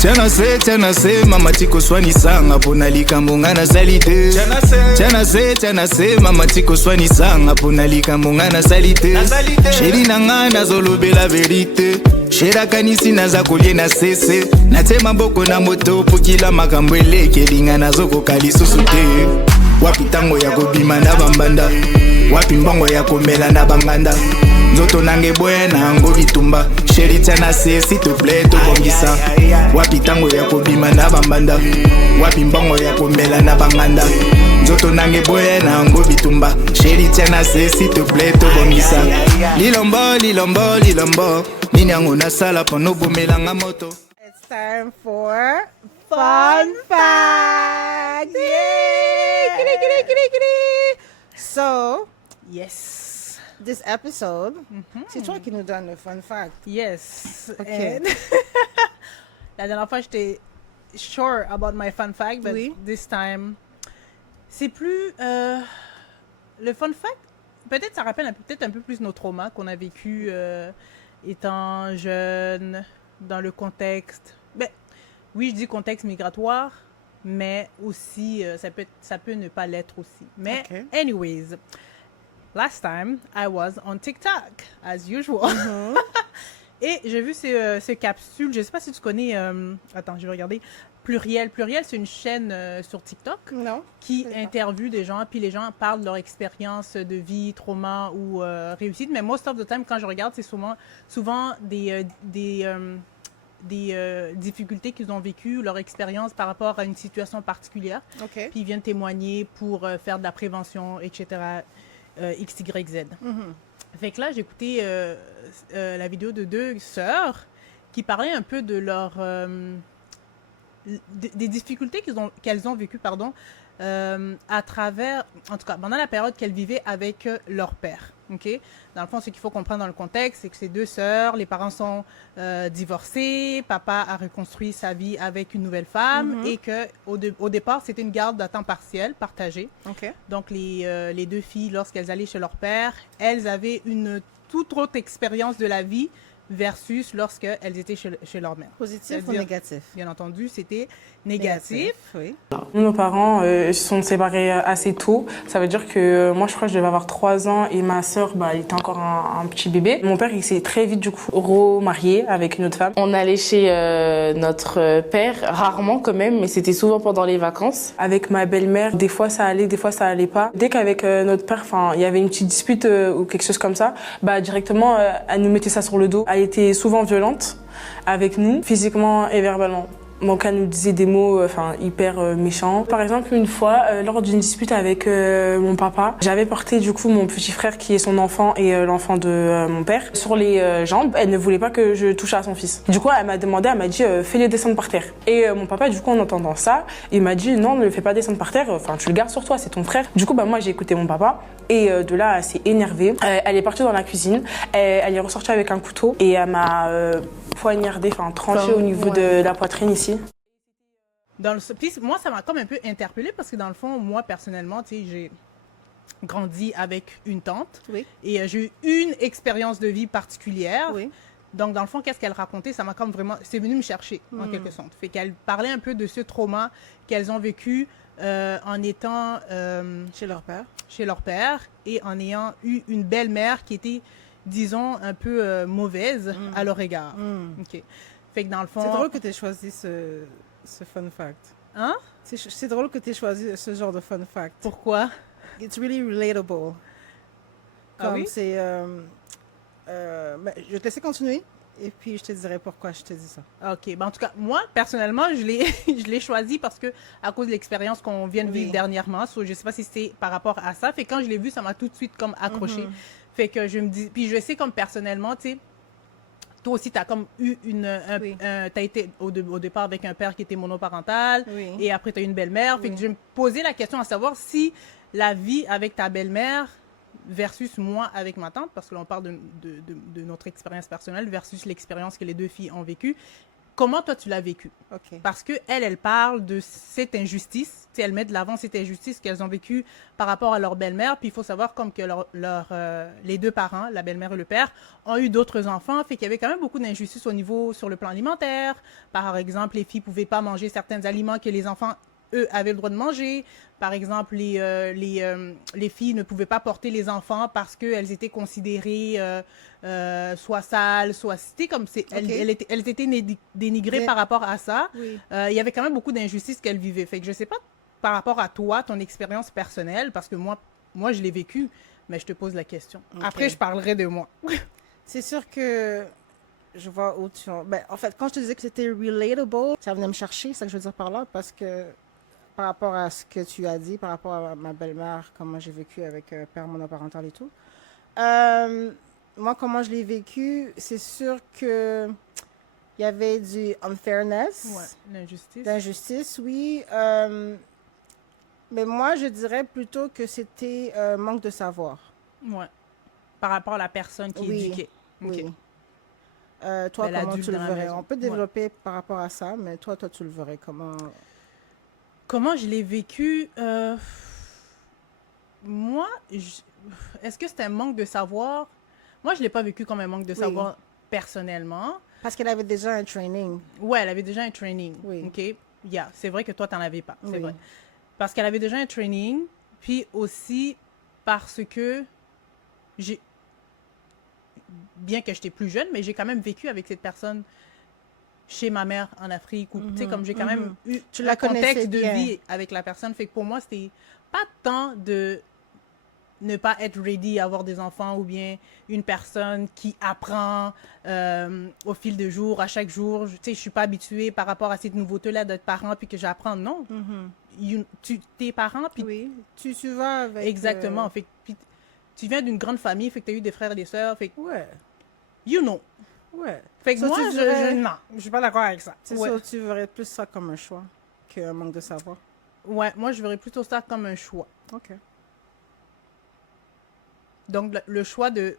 Tiana se mama tiko swani sanga pona likambo nga nazali te. Tiana se mama tiko swani sanga pona likambo nga nazali te. Sheri na nga nazolobela verite. Shera kanisi naza kolie na sese. Natie maboko na moto pokila makambo elekeli nga nazokoka lisusu te. Wapi tango ya kobima na bambanda, wapi mbongo ya komela na banganda. Nzoto nange boye na ngo bitumba. Sheri tiana se s'il te plaît to bongisa. Wapi tango ya kobima na bambanda, wapi mbongo ya komela na banganda. Nzoto nange boye na ngo bitumba. Sheri tiana se s'il te plaît to bongisa. Lilombo nini yango nasala pono bomelanga moto. It's time for Fun Fact! Yay! Kitty. So, Yes. this episode, c'est toi qui nous donne le fun fact. Yes. Ok. And la dernière fois, j'étais sure about my fun fact, but Oui. this time, c'est plus... le fun fact, peut-être ça rappelle peut-être un peu plus nos traumas qu'on a vécu étant jeune, dans le contexte... Ben, oui, je dis contexte migratoire, mais aussi, ça peut ne pas l'être aussi. Mais Ok. anyways, last time, I was on TikTok, as usual. Et j'ai vu ces capsules, je ne sais pas si tu connais, attends, je vais regarder, Pluriel. Pluriel, c'est une chaîne sur TikTok Non? qui je sais pas. interviewe des gens, puis les gens parlent de leur expérience de vie, trauma ou réussite. Mais most of the time, quand je regarde, c'est souvent des difficultés qu'ils ont vécues, leur expérience par rapport à une situation particulière. OK. Puis ils viennent témoigner pour faire de la prévention, etc. X, Y, Z. Fait que là, j'ai écouté la vidéo de deux sœurs qui parlaient un peu de leur... des difficultés qu'elles ont vécues, à travers... En tout cas, pendant la période qu'elles vivaient avec leur père. OK? Dans le fond, ce qu'il faut comprendre dans le contexte, c'est que ces deux sœurs, les parents sont divorcés, papa a reconstruit sa vie avec une nouvelle femme et que au départ, c'était une garde à temps partiel, partagée. OK. Donc, les deux filles, lorsqu'elles allaient chez leur père, elles avaient une toute autre expérience de la vie versus lorsqu'elles étaient chez leur mère. Positif ou C'est-à-dire- négatif? Bien entendu, c'était négatif. Oui. Nous, nos parents se sont séparés assez tôt. Ça veut dire que moi, je crois que je devais avoir 3 ans et ma sœur, elle était encore un petit bébé. Mon père, il s'est très vite, du coup, remarié avec une autre femme. On allait chez notre père, rarement quand même, mais c'était souvent pendant les vacances. Avec ma belle-mère, des fois ça allait, des fois ça allait pas. Dès qu'avec notre père, il y avait une petite dispute ou quelque chose comme ça, directement, elle nous mettait ça sur le dos. Elle était souvent violente avec nous, physiquement et verbalement. Donc elle nous disait des mots hyper méchants. Par exemple, une fois, lors d'une dispute avec mon papa, j'avais porté du coup mon petit frère qui est son enfant et l'enfant de mon père sur les jambes. Elle ne voulait pas que je touche à son fils. Du coup, elle m'a dit fais-les descendre par terre. Et mon papa, du coup, en entendant ça, il m'a dit non, ne le fais pas descendre par terre. Tu le gardes sur toi, c'est ton frère. Du coup, moi j'ai écouté mon papa et de là, elle s'est énervée. Elle est partie dans la cuisine. Elle est ressortie avec un couteau et elle m'a poignardé, tranché au niveau de la poitrine ici. Puis moi, ça m'a comme un peu interpellée parce que dans le fond, moi, personnellement, j'ai grandi avec une tante Oui. et j'ai eu une expérience de vie particulière. Oui. Donc, dans le fond, qu'est-ce qu'elle racontait? Ça m'a comme vraiment... C'est venu me chercher, en quelque sorte. Fait qu'elle parlait un peu de ce trauma qu'elles ont vécu en étant Chez leur père. chez leur père et en ayant eu une belle-mère qui était, disons, un peu mauvaise à leur égard. OK. Fait que dans le fond... C'est drôle que tu aies choisi ce fun fact. Hein? C'est drôle que tu aies choisi ce genre de fun fact. Pourquoi? It's really relatable. Ah oui? C'est... je vais te laisser continuer et puis je te dirai pourquoi je te dis ça. OK. En tout cas, moi, personnellement, je l'ai choisi parce que à cause de l'expérience qu'on vient de vivre dernièrement. Je ne sais pas si c'est par rapport à ça. Fait que quand je l'ai vu, ça m'a tout de suite comme accroché. Fait que je me dis... Puis je sais comme personnellement, tu sais, toi aussi, tu as comme eu t'as été au départ avec un père qui était monoparental et après, tu as eu une belle-mère. Fait que je me posais la question à savoir si la vie avec ta belle-mère versus moi avec ma tante, parce que là, on parle de notre expérience personnelle versus l'expérience que les deux filles ont vécue. comment toi tu l'as vécu. OK. Parce que elle parle de cette injustice, tu sais, elle met de l'avant cette injustice qu'elles ont vécue par rapport à leur belle-mère, puis il faut savoir comme que les deux parents, la belle-mère et le père, ont eu d'autres enfants, fait qu'il y avait quand même beaucoup d'injustices au niveau sur le plan alimentaire. Par exemple, les filles pouvaient pas manger certains aliments que les enfants eux avaient le droit de manger. Par exemple, les filles ne pouvaient pas porter les enfants parce qu'elles étaient considérées soit sales, soit citées comme c'est. Ok. Elles étaient dénigrées Mais- par rapport à ça. Oui. Il y avait quand même beaucoup d'injustices qu'elles vivaient. Fait que je sais pas par rapport à toi, ton expérience personnelle, parce que moi je l'ai vécu, mais je te pose la question. Ok. Après, je parlerai de moi. C'est sûr que je vois où tu... Ben, en fait, quand je te disais que c'était relatable, ça venait me chercher, c'est ça que je veux dire par là, parce que par rapport à ce que tu as dit, par rapport à ma belle-mère, comment j'ai vécu avec père monoparental et tout. Moi, comment je l'ai vécu, c'est sûr que il y avait du unfairness, Ouais, l'injustice. d'injustice, oui. Mais moi, je dirais plutôt que c'était manque de savoir. Ouais. Par rapport à la personne qui est Oui. éduquée. Ok. Oui. Toi, Ben, comment l'adulte tu le dans la verrais? maison. On peut Ouais. développer par rapport à ça, mais toi, tu le verrais comment? Comment je l'ai vécu moi, est-ce que c'est un manque de savoir? Moi, je l'ai pas vécu comme un manque de Oui. savoir personnellement. Parce qu'elle avait déjà un training. Ouais, elle avait déjà un training. Oui. OK? Yeah, c'est vrai que toi, tu n'en avais pas. C'est Oui. vrai. Parce qu'elle avait déjà un training, puis aussi parce que j'ai... Bien que j'étais plus jeune, mais j'ai quand même vécu avec cette personne chez ma mère en Afrique. Ou, tu sais, comme j'ai quand même eu Tu le la connaissais contexte de bien. vie avec la personne. Fait que pour moi, c'était pas tant de ne pas être ready à avoir des enfants ou bien une personne qui apprend au fil de jour, à chaque jour. Tu sais, je suis pas habituée par rapport à cette nouveauté-là d'être parent puis que j'apprends. Non. T'es parent puis Oui. Tu vas avec... exactement. Fait que, puis tu viens d'une grande famille, fait que tu as eu des frères et des sœurs, fait que Ouais. you know. Ouais. Fait que Ça, moi, tu dirais- non, je suis pas d'accord avec ça. C'est Ouais. sûr, tu verrais plus ça comme un choix qu'un manque de savoir. Ouais, moi, je verrais plutôt ça comme un choix. OK. Donc, le choix de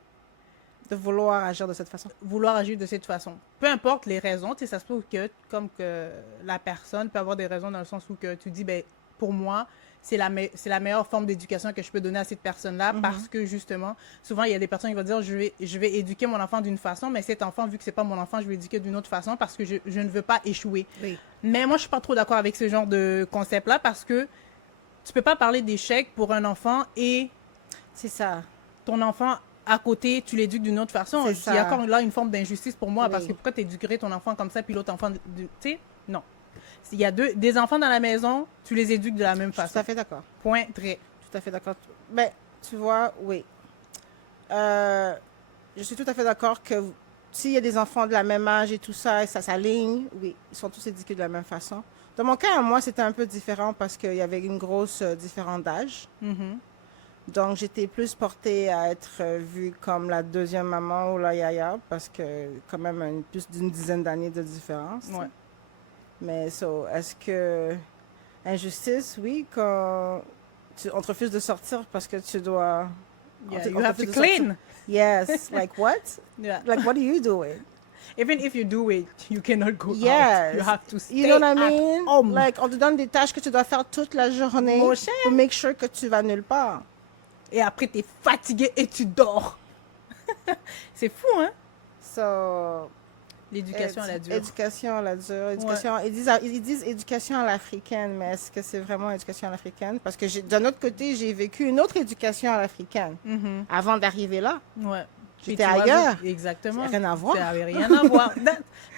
De vouloir agir de cette façon. vouloir agir de cette façon. Peu importe les raisons, tu sais, ça se peut que, comme que la personne peut avoir des raisons dans le sens où que tu dis, ben, pour moi, c'est la meilleure forme d'éducation que je peux donner à cette personne-là parce que, justement, souvent, il y a des personnes qui vont dire, je vais éduquer mon enfant d'une façon, mais cet enfant, vu que c'est pas mon enfant, je vais l'éduquer d'une autre façon parce que je ne veux pas échouer. Oui. Mais moi, je suis pas trop d'accord avec ce genre de concept-là parce que tu peux pas parler d'échec pour un enfant et C'est ça. ton enfant à côté, tu l'éduques d'une autre façon. C'est Il y a ça. encore là une forme d'injustice pour moi Oui. parce que pourquoi tu éduquerais ton enfant comme ça puis l'autre enfant, tu sais, non. S'il y a des enfants dans la maison, tu les éduques de la même Je suis tout façon. à fait d'accord. Point, très. Tout à fait d'accord. Ben, tu vois, oui. Je suis tout à fait d'accord que s'il y a des enfants de la même âge et tout ça, et ça s'aligne, oui, ils sont tous éduqués de la même façon. Dans mon cas, moi, c'était un peu différent parce qu'il y avait une grosse différence d'âge. Mhm. Donc, j'étais plus portée à être vue comme la deuxième maman ou la yaya parce que quand même plus d'une dizaine d'années de différence. Ouais. Mais est-ce que injustice, oui, quand on te refuse de sortir parce que tu dois... Yeah, on te- you on have to refuse de sortir. clean. Yes, like what? Yeah. Like what are you doing? Even if you do it, you cannot go Yes. out. You have to stay You know what I at mean? home. Like, on te donne des tâches que tu dois faire toute la journée Mon cher. pour make sure que tu vas nulle part. Et après, tu es fatigué et tu dors. C'est fou, hein? So, L'éducation à la dure. Éducation à la dure. Éducation, ils disent éducation à l'africaine, mais est-ce que c'est vraiment éducation à l'africaine? Parce que d'un autre côté, j'ai vécu une autre éducation à l'africaine Mhm. avant d'arriver là. Ouais. J'étais Puis tu vois, ailleurs. Exactement. Ça n'a rien à voir. Ça n'avait rien à voir.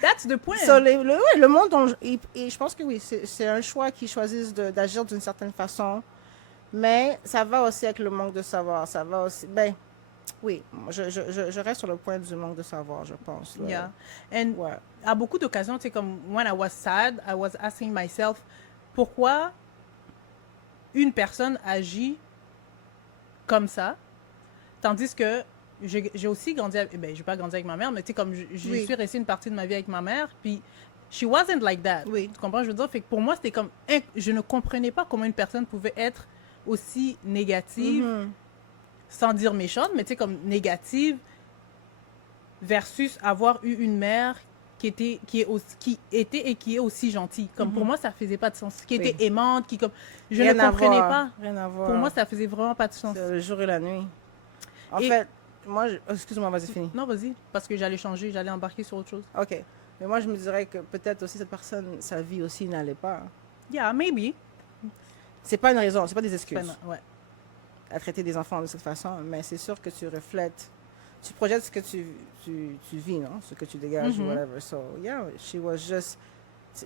That's the point. So, le monde, et je pense que oui, c'est un choix qu'ils choisissent d'agir d'une certaine façon, mais ça va aussi avec le manque de savoir. Ça va aussi, ben, oui, je reste sur le point du manque de savoir, je pense. Là. Yeah. And Ouais. à beaucoup d'occasions, tu sais, comme when I was sad, I was asking myself, pourquoi une personne agit comme ça, tandis que j'ai aussi grandi, ben, j'ai pas grandi avec ma mère, mais tu sais, comme je Oui. suis restée une partie de ma vie avec ma mère, puis she wasn't like that. Oui. Tu comprends, je veux dire? Fait que pour moi, c'était comme, je ne comprenais pas comment une personne pouvait être aussi négative, Mhm. sans dire méchante, mais tu sais, comme négative, versus avoir eu une mère qui était et qui est aussi gentille. Comme pour moi, ça faisait pas de sens. Qui était Oui. aimante, qui comme je Rien ne à comprenais voir. pas. Rien à voir. Pour moi, ça faisait vraiment pas de sens. C'est le jour et la nuit. En Et- fait, moi, excuse-moi, vas-y, fini. Non, vas-y, parce que j'allais changer, j'allais embarquer sur autre chose. OK. Mais moi, je me dirais que peut-être aussi cette personne, sa vie aussi n'allait pas. Yeah, maybe. C'est pas une raison, c'est pas des C'est excuses pas- ouais. à traiter des enfants de cette façon, mais c'est sûr que tu reflètes, tu projettes ce que tu vis, non? Ce que tu dégages ou Mhm. whatever. So, yeah, she was just...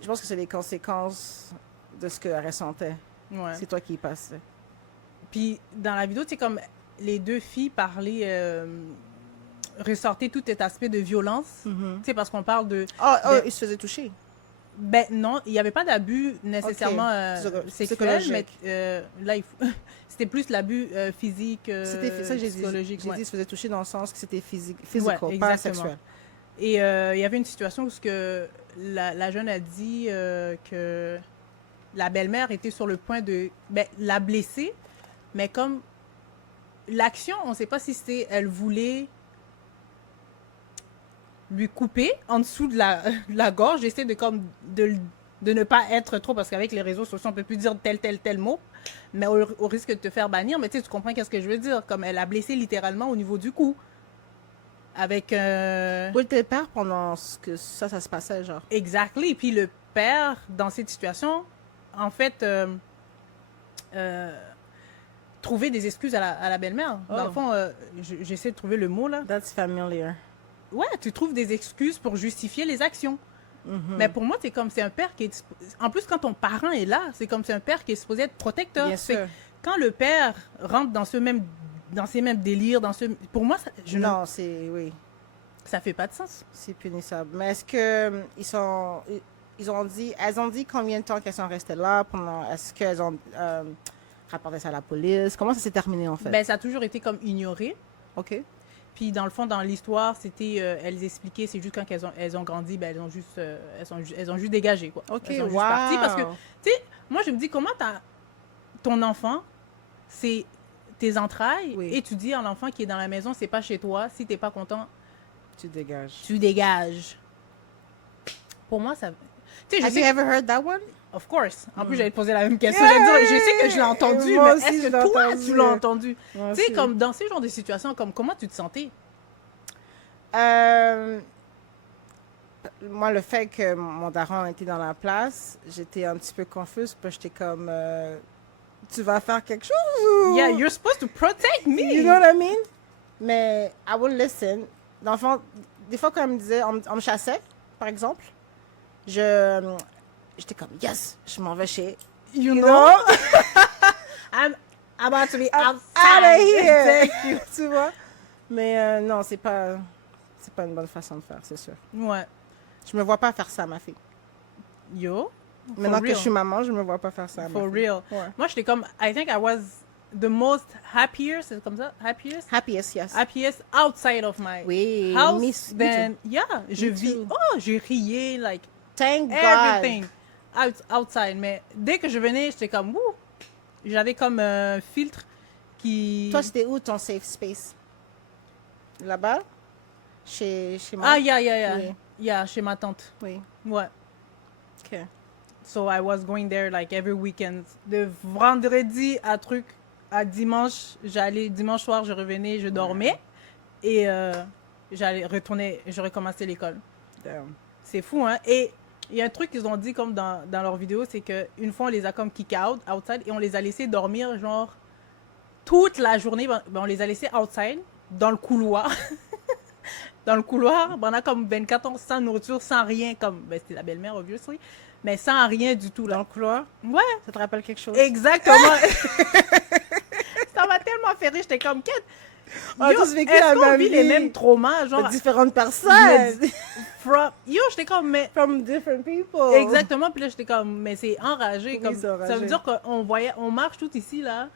Je pense que c'est les conséquences de ce qu'elle ressentait. Ouais. C'est toi qui y passais. Puis dans la vidéo, c'est comme les deux filles parlaient, ressortaient tout cet aspect de violence. Tu sais, parce qu'on parle de. Oh, Ben- il se faisait toucher. Ben non, il n'y avait pas d'abus nécessairement sexuel, mais Psychologique. là, c'était plus l'abus physique, C'était ça que j'ai dit. psychologique. J'ai ouais. dit, il se faisait toucher dans le sens que c'était physique, Ouais, physical, pas exactement. sexuel. Et il y avait une situation où ce que la jeune a dit que la belle-mère était sur le point de la blesser, mais comme l'action, on ne sait pas si c'était elle voulait lui couper en dessous de la gorge. J'essaie de ne pas être trop, parce qu'avec les réseaux sociaux, on ne peut plus dire tel mot, mais au risque de te faire bannir. Mais tu sais, tu comprends qu'est-ce que je veux dire. Comme elle a blessé littéralement au niveau du cou. Avec... Où était le père pendant ce que ça se passait, genre? Exactly. Puis le père, dans cette situation, en fait, trouver des excuses à la belle-mère. Dans Oh. le fond, j'essaie de trouver le mot, là. That's familiar. Ouais, tu trouves des excuses pour justifier les actions. Mhm. Mais pour moi, c'est un père qui est... En plus, quand ton parent est là, c'est un père qui est supposé être protecteur. Bien C'est- sûr. Quand le père rentre dans ces mêmes délires, pour moi, Non, c'est... Oui, ça fait pas de sens. c'est punissable. Mais est-ce que elles ont dit combien de temps qu'elles sont restées là pendant... Est-ce qu'elles ont rapporté ça à la police? Comment ça s'est terminé, en fait? Ben, ça a toujours été comme ignoré. OK. Puis dans le fond, dans l'histoire, c'était, elles expliquaient, c'est juste quand elles ont grandi, ben, elles ont juste dégagé, quoi. OK, Elles ont juste wow. parti parce que, tu sais, moi je me dis, comment ton enfant, c'est tes entrailles, Oui. et tu dis à l'enfant qui est dans la maison, c'est pas chez toi, si t'es pas content, Tu dégages. tu dégages. Pour moi, ça... Tu sais, je Have you sais, ever heard that one? of course. En plus, j'allais te poser la même question. J'allais dire, je sais que je l'ai entendu, Moi mais aussi, est-ce je que l'ai toi, entendu. tu l'as entendu? Moi Tu sais, aussi. comme dans ce genre de situations, comme comment tu te sentais? Moi, le fait que mon daron était dans la place, j'étais un petit peu confuse, parce que j'étais comme... tu vas faire quelque chose ou... Yeah, you're supposed to protect me. You know what I mean? Mais I would listen. Dans le fond, des fois, quand on me disait, on me chassait, par exemple, j'étais comme, yes, je m'en vais chez... You You know? know? I'm about to be I'm outside. outta here. Tu vois? Mais non, c'est pas une bonne façon de faire, c'est sûr. Ouais. Je me vois pas faire ça à ma fille. Yo. Maintenant que real. je suis maman, je me vois pas faire ça à ma For fille. real. Ouais. Moi, j'étais comme, I think I was the most happiest, c'est comme ça? Happiest? Happiest, yes. Happiest outside of my Oui, house. me Then, too. yeah, je Me vis. too. Oh, je riais, like, Thank God. everything. Outside. Mais dès que je venais, j'étais comme, ouh. J'avais comme un filtre qui... Toi, c'était où ton safe space? Là-bas? Chez moi? Ah, yeah. Oui. Yeah, chez ma tante. Oui. Ouais. OK. So I was going there like every weekend. De vendredi à dimanche, j'allais dimanche soir, je revenais, je dormais et je recommençais l'école. Damn. C'est fou, hein? Et il y a un truc qu'ils ont dit comme dans leur vidéo, c'est qu'une fois on les a comme kick out, outside, et on les a laissés dormir genre toute la journée. Ben, on les a laissés outside, dans le couloir. Dans le couloir, ben, on a comme 24 heures sans nourriture, sans rien, comme, ben, c'était la belle-mère, obviously, mais sans rien du tout, Dans là. le couloir? Ouais, Ça te rappelle quelque chose? exactement. Ça m'a tellement fait rire, j'étais comme, quête. On a Yo, tous vécu est-ce la qu'on même vit les vie. mêmes traumas, genre, De différentes personnes. yo, j'étais comme, mais, From different people. exactement, puis là, j'étais comme, mais c'est enragé, Oui, comme, c'est enragé. ça veut dire on marche tout ici, là,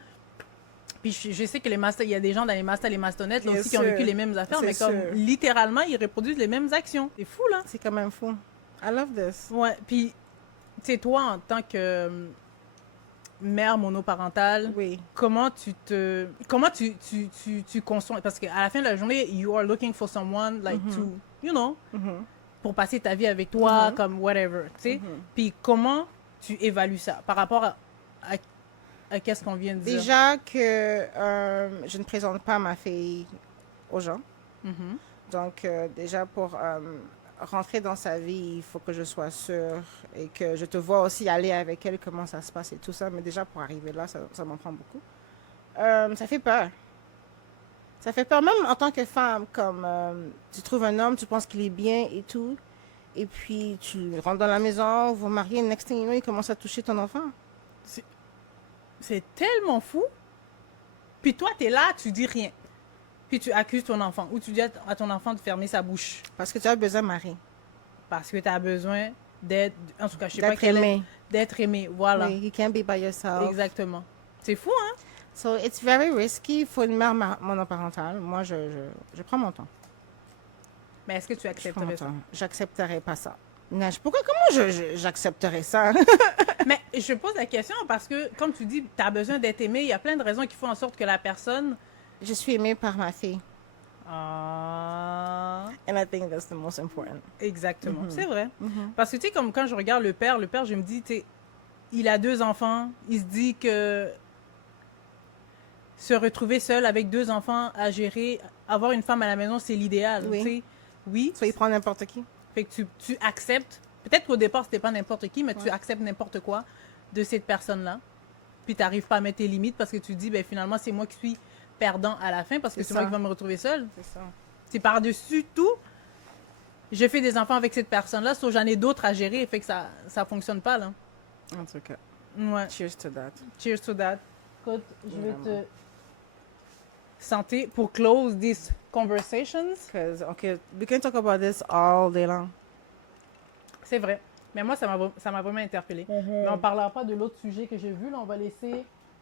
puis je sais que il y a des gens dans les mastas, les mastonnettes, là Bien aussi, qui ont sûr. vécu les mêmes affaires, C'est mais comme, sûr. littéralement, ils reproduisent les mêmes actions. C'est fou, là. C'est quand même fou. I love this. Ouais, puis, tu sais, toi, en tant que mère monoparentale, Oui. comment tu conçois, parce qu'à la fin de la journée, you are looking for someone, like, to, you know, pour passer ta vie avec toi, comme whatever, tu sais. Puis comment tu évalues ça par rapport à qu'est-ce qu'on vient de dire? Déjà que je ne présente pas ma fille aux gens. Donc, déjà pour rentrer dans sa vie, il faut que je sois sûre et que je te vois aussi aller avec elle, comment ça se passe et tout ça. Mais déjà, pour arriver là, ça m'en prend beaucoup. Ça fait peur. Ça fait peur, même en tant que femme, comme tu trouves un homme, tu penses qu'il est bien et tout, et puis tu rentres dans la maison, vous vous mariez, next thing you know, il commence à toucher ton enfant. C'est tellement fou. Puis toi, tu es là, tu dis rien. Puis tu accuses ton enfant. Ou tu dis à ton enfant de fermer sa bouche. Parce que tu as besoin de mari. Parce que tu as besoin d'être... En tout cas, je sais pas D'être aimé. D'être aimé, voilà. Oui, you can't be by yourself. Exactement. C'est fou, hein? So, it's very risky. Il faut une mère monoparentale. Moi, je prends mon temps. Mais est-ce que tu Je prends accepterais mon ça? temps. J'accepterais pas ça. Comment j'accepterais ça? Mais je pose la question parce que, comme tu dis, tu as besoin d'être aimé. Il y a plein de raisons qui font en sorte que la personne... Je suis aimée par ma fille. Ah... And I think that's the most important. Exactement, c'est vrai. Parce que, tu sais, comme quand je regarde le père, je me dis, tu sais, il a 2 enfants, il se dit que se retrouver seul avec 2 enfants à gérer, avoir une femme à la maison, c'est l'idéal, Oui. tu sais. Oui. Soit il prend n'importe qui. Fait que tu acceptes, peut-être qu'au départ, c'était pas n'importe qui, mais tu acceptes n'importe quoi de cette personne-là. Puis tu n'arrives pas à mettre tes limites parce que tu dis, ben finalement, c'est moi qui suis perdant à la fin parce que C'est c'est moi ça. qui vais me retrouver seule. C'est ça. C'est par-dessus tout, je fais des enfants avec cette personne-là, sauf j'en ai d'autres à gérer, fait que ça fonctionne pas, là. En tout cas, Ouais. cheers to that. Cheers to that. Écoute, je vais Vraiment. te santé pour close these conversations. Because, okay, we can talk about this all day long. C'est vrai. Mais moi, ça m'a vraiment interpellée. Mais on parlera pas de l'autre sujet que j'ai vu, là.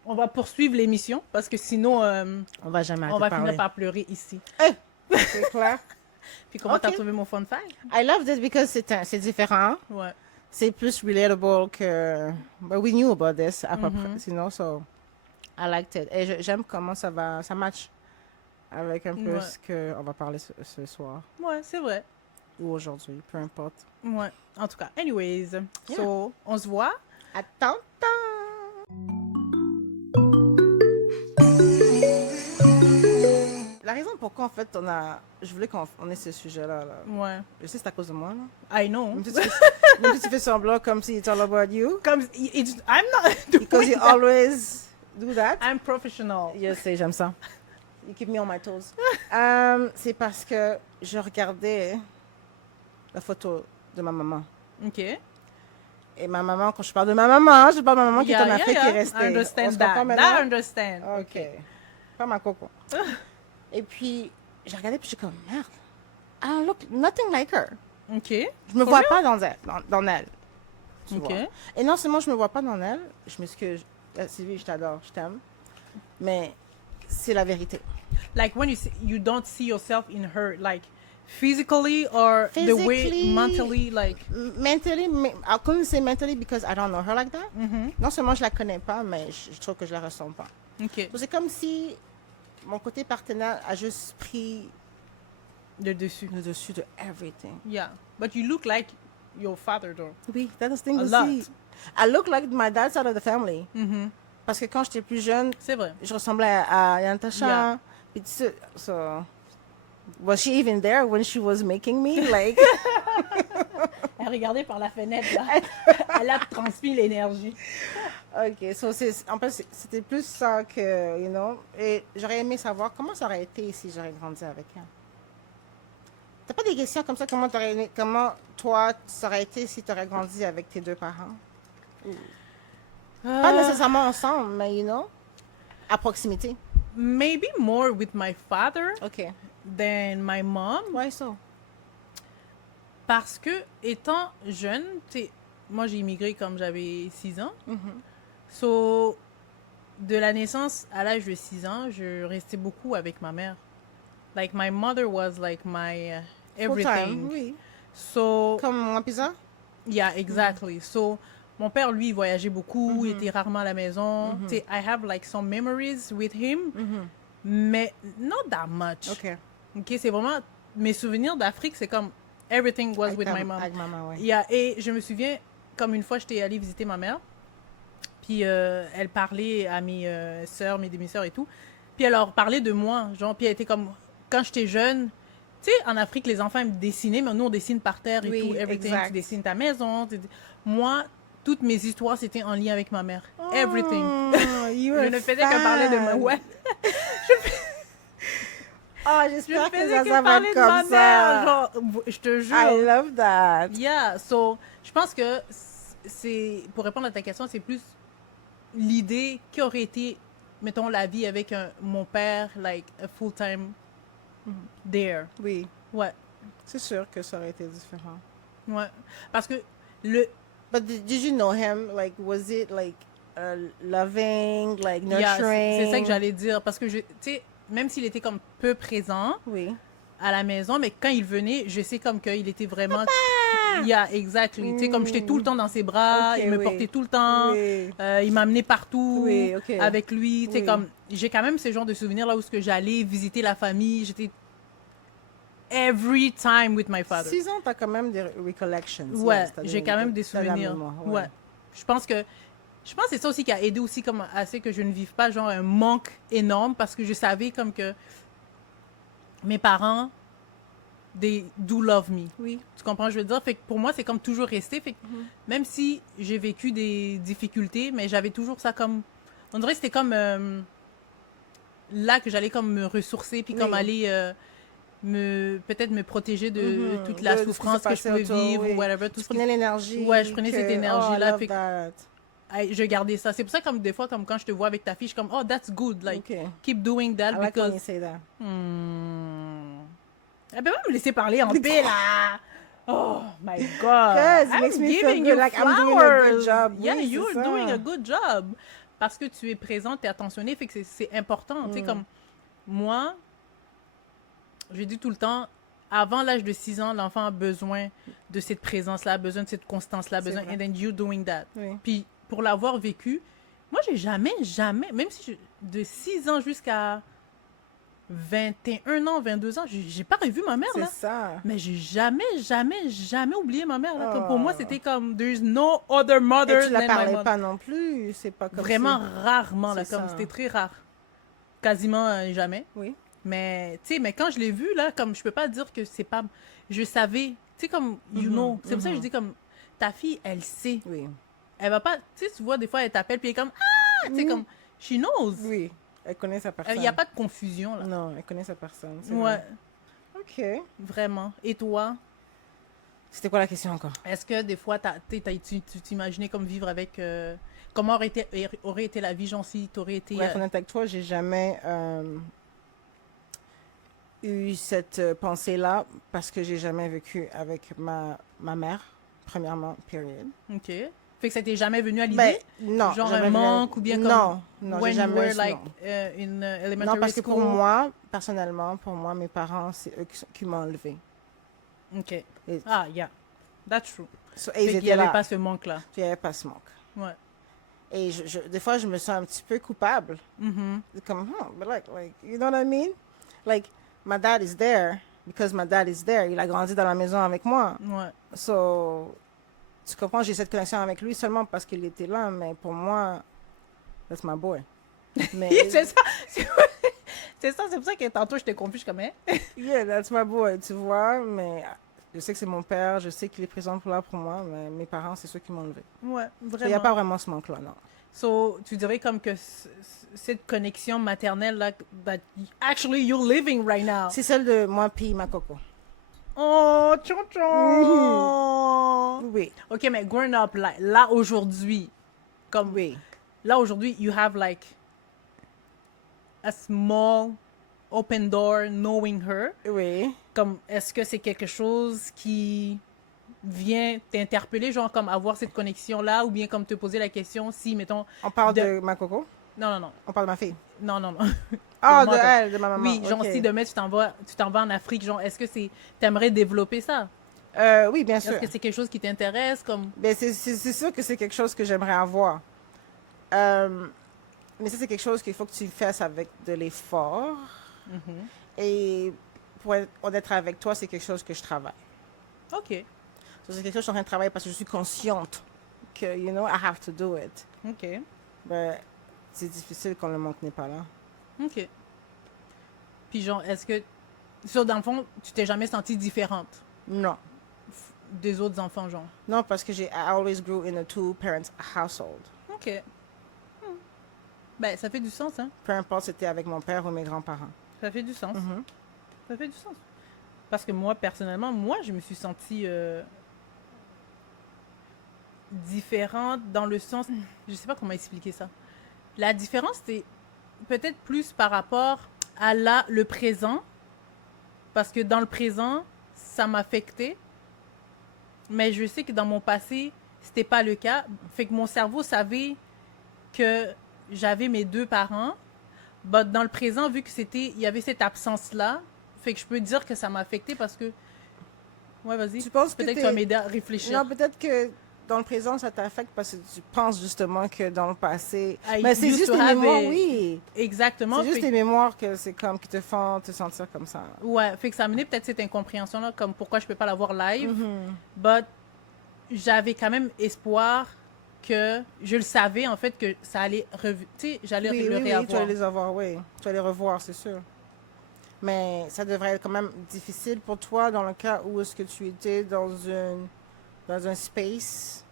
On va poursuivre l'émission parce que sinon, On va jamais on va arrêter de finir parler. par pleurer ici. C'est clair. Puis comment t'as Ok. trouvé mon fun fact? I love this because c'est différent. Ouais. C'est plus relatable que... But we knew about this à peu près, you know, so I liked it. Et j'aime comment ça match avec un peu Ouais. ce qu'on va parler ce soir Ouais, c'est vrai. ou aujourd'hui, peu importe. Ouais. En tout cas, anyways. So, on se voit. Attends. La raison pourquoi, en fait, je voulais qu'on ait ce sujet-là, là. Ouais. Je sais que c'est à cause de moi, là. I know. Même si tu fais semblant comme si it's all about you. Comme, I'm not Because you always do that. I'm professional. Je sais, j'aime ça. You keep me on my toes. C'est parce que je regardais la photo de ma maman. OK. Et ma maman, quand je parle de ma maman, je parle de ma maman qui est en Afrique qui est restée. I understand On se that. comprend I maintenant? understand. OK. Pas ma coco. Et puis, j'ai regardé puis je suis comme, merde. I don't look nothing like her. OK. Je me vois pas dans elle. Dans elle. Tu OK. vois. Et non seulement je me vois pas dans elle, je m'excuse. Sylvie, je t'adore, je t'aime. Mais c'est la vérité. Like when you don't see yourself in her, like physically or the way Physically, mentally, like. Mentally, I couldn't say mentally because I don't know her like that. Non seulement je la connais pas, mais je trouve que je la ressens pas. OK. Donc, c'est comme si mon côté partenaire a juste pris De dessus. le dessus de everything. Yeah. But you look like your father, though. Oui, that's the thing A aussi. lot. I look like my dad's side of the family. Mm-hmm. Parce que quand j'étais plus jeune, C'est vrai. je ressemblais à Natasha. Yeah. Puis tu sais, so, was she even there when she was making me? Like, Elle regardait par la fenêtre, là. Elle a transmis l'énergie. ok, so en fait, c'était plus ça que, you know. Et j'aurais aimé savoir comment ça aurait été si j'aurais grandi avec elle. T'as pas des questions comme ça, comment toi, ça aurait été si tu aurais grandi avec tes 2 parents? Pas nécessairement ensemble, mais, you know, à proximité. Maybe more with my father Ok. than my mom. Why so? Parce que, étant jeune, tu sais, moi j'ai immigré comme j'avais 6 ans. So, de la naissance à l'âge de 6 ans, je restais beaucoup avec ma mère. Like, my mother was like my Full time, everything. oui. So, Comme mon pizza? yeah, exactly. So, mon père, lui, voyageait beaucoup, il était rarement à la maison. Tu sais, I have like some memories with him, mais not that much. Ok. Ok, c'est vraiment mes souvenirs d'Afrique, c'est comme everything was with my mom. Avec maman, ouais. Yeah, et je me souviens, comme une fois, j'étais allée visiter ma mère, puis elle parlait à mes sœurs, mes demi-sœurs et tout, puis elle leur parlait de moi, genre, puis elle était comme, quand j'étais jeune, tu sais, en Afrique, les enfants aiment dessiner, mais nous, on dessine par terre et Oui, tout, everything, exact. tu dessines ta maison, moi, toutes mes histoires, c'était en lien avec ma mère, everything. Oh, you Je ne faisais que parler de ma... Ouais. Oh, Je j'espère que faisais ça que va parler être de ma comme mère, ça. genre, je te jure. I love that. Yeah, so, je pense que c'est, pour répondre à ta question, c'est plus l'idée qui aurait été, mettons, la vie avec mon père, like, a full-time there. Oui, Ouais, c'est sûr que ça aurait été différent. ouais. Parce que le, But did you know him? Like, was it like loving, like yeah, nurturing? c'est ça que j'allais dire. Parce que, tu sais, même s'il était comme peu présent Oui. à la maison, mais quand il venait, je sais comme qu'il était vraiment... Yeah, exactly. Tu sais, comme j'étais tout le temps dans ses bras, Ok, il me oui. portait tout le temps, Oui. il m'amenait partout Oui, ok. avec lui. Tu sais, Oui. comme j'ai quand même ce genre de souvenirs là où ce que j'allais visiter la famille, j'étais every time with my father. 6 ans, t'as quand même des recollections. Ouais, yes, t'as j'ai quand même des t'as la souvenirs. mémoire, Ouais. Je pense que c'est ça aussi qui a aidé aussi comme assez que je ne vive pas genre un manque énorme parce que je savais comme que mes parents they do love me. Oui. Tu comprends, je veux dire? Fait que pour moi, c'est comme toujours resté. Fait que même si j'ai vécu des difficultés, mais j'avais toujours ça comme... On dirait que c'était comme là que j'allais comme me ressourcer, puis comme Oui. aller peut-être me protéger de toute la De ce qui souffrance s'est que je passé pouvais autour, vivre oui. ou whatever. Tu prenais l'énergie. Ouais, je prenais cette énergie-là, Oh, I love fait que- that. Je gardais ça. C'est pour ça comme des fois, comme quand je te vois avec ta fille, je suis comme, oh, that's good. Like, Ok. keep doing that I like when you because... say that. Elle peut pas me laisser parler en paix, là! Oh my God! Because it I'm makes me feel giving good, you like I'm doing a good flowers. job. Yeah, Oui, c'est you're ça. doing a good job. Parce que tu es présente, tu es attentionnée, fait que c'est important. Tu sais, comme moi, je dis tout le temps, avant l'âge de 6 ans, l'enfant a besoin de cette présence-là, a besoin de cette constance-là, C'est besoin, vrai. and then you're doing that. Oui. Puis pour l'avoir vécu, moi, j'ai jamais, même si de 6 ans jusqu'à 21 ans, 22 ans, j'ai pas revu ma mère, C'est là. ça. Mais j'ai jamais oublié ma mère, là. Comme pour Oh. moi, c'était comme, there's no other mother Et tu la than my parlais mother. pas non plus. C'est pas comme Vraiment si- rarement, là. C'est Comme ça. c'était très rare. Quasiment jamais. Oui. Mais, tu sais, mais quand je l'ai vue, là, comme je peux pas dire que c'est pas... Je savais, tu sais, comme, you know. C'est pour ça que je dis comme, ta fille, elle sait. Oui. Elle va pas, tu sais, tu vois, des fois, elle t'appelle, puis elle est comme, ah, tu sais, comme, she knows. Oui. Elle connaît sa personne. Il n'y a pas de confusion, là. Non, elle connaît sa personne. c'est Ouais, vrai. Ok. vraiment. Et toi, C'était quoi la question encore? est-ce que des fois, tu t'imaginais comme vivre avec... comment aurait été la vie, genre, si tu aurais été... Pour être honnête avec toi, j'ai jamais eu cette pensée-là parce que j'ai jamais vécu avec ma mère, premièrement, period. OK. Fait que ça t'est jamais venu à l'idée? Ben, non. Genre jamais un venu- manque ou bien comme... Non, non, j'ai when you jamais were, eu like, non. in elementary Non, parce que pour school? moi, personnellement, pour moi, mes parents, c'est eux qui m'ont enlevé. OK. Et, Ah, yeah. That's true. so, et Fait ils qu'il n'y étaient avait là. pas ce manque-là. Il n'y avait pas ce manque. Ouais. Et des fois, je me sens un petit peu coupable. Mhm. Comme, but like, you know what I mean? Like, my dad is there because my dad is there. Il a grandi dans la maison avec moi. Ouais. So, tu comprends, j'ai cette connexion avec lui seulement parce qu'il était là, mais pour moi, that's my boy. Mais, c'est ça. C'est ça, c'est pour ça que tantôt, j'étais confuse comme, hein? yeah, that's my boy, tu vois, mais je sais que c'est mon père, je sais qu'il est présent pour là pour moi, mais mes parents, c'est ceux qui m'ont enlevé. Ouais, Il n'y a vraiment. pas vraiment ce manque-là, non. So, tu dirais comme que cette connexion maternelle là, that actually you're living right now. C'est celle de moi puis ma coco. Oh, tchon. Oui, Ok, mais growing up, là aujourd'hui, comme oui. là aujourd'hui, you have like a small open door knowing her. Oui. Comme, est-ce que c'est quelque chose qui vient t'interpeller, genre comme avoir cette connexion-là, ou bien comme te poser la question si, mettons... On parle De- de ma coco? Non, non, non. On parle de ma fille? Non, non, non. Ah, moi, de comme- elle, de ma maman. Oui, genre ok. si demain tu t'en vas en Afrique, genre est-ce que t'aimerais développer ça? Oui, bien sûr. Est-ce que c'est quelque chose qui t'intéresse comme Ben, c'est sûr que c'est quelque chose que j'aimerais avoir. Mais ça, c'est quelque chose qu'il faut que tu fasses avec de l'effort. Et pour être honnête avec toi, c'est quelque chose que je travaille. OK. So, c'est quelque chose que je suis en train de travailler parce que je suis consciente que, you know, I have to do it. OK. Mais c'est difficile quand le manque n'est pas là. OK. Puis genre, est-ce que... dans le fond, tu t'es jamais sentie différente Non. des autres enfants, genre? Non, parce que I always grew in a two-parent household. OK. Ben, ça fait du sens, hein? Peu importe si c'était avec mon père ou mes grands-parents. Ça fait du sens. Mhm. Ça fait du sens. Parce que moi, personnellement, je me suis sentie différente dans le sens... Je sais pas comment expliquer ça. La différence, c'est peut-être plus par rapport à le présent. Parce que dans le présent, ça m'affectait. Mais je sais que dans mon passé, c'était pas le cas. Fait que mon cerveau savait que j'avais mes deux parents. But dans le présent, vu que il y avait cette absence-là, fait que je peux dire que ça m'a affecté parce que... Ouais, vas-y. Tu penses que peut-être que tu vas m'aider à réfléchir. Non, peut-être que dans le présent, ça t'affecte parce que tu penses justement que dans le passé... I Mais c'est used juste to les have mémoires, it. oui. Exactement. C'est juste Fait les mémoires que c'est comme qui te font te sentir comme ça. Ouais, fait que ça a amené peut-être cette incompréhension-là, comme pourquoi je peux pas l'avoir live. Mhm. But j'avais quand même espoir que je le savais, en fait, que ça allait... Tu sais, j'allais Oui, le oui, tu réavoir. vas les avoir, oui. Tu vas les revoir, c'est sûr. Mais ça devrait être quand même difficile pour toi dans le cas où est-ce que tu étais dans un space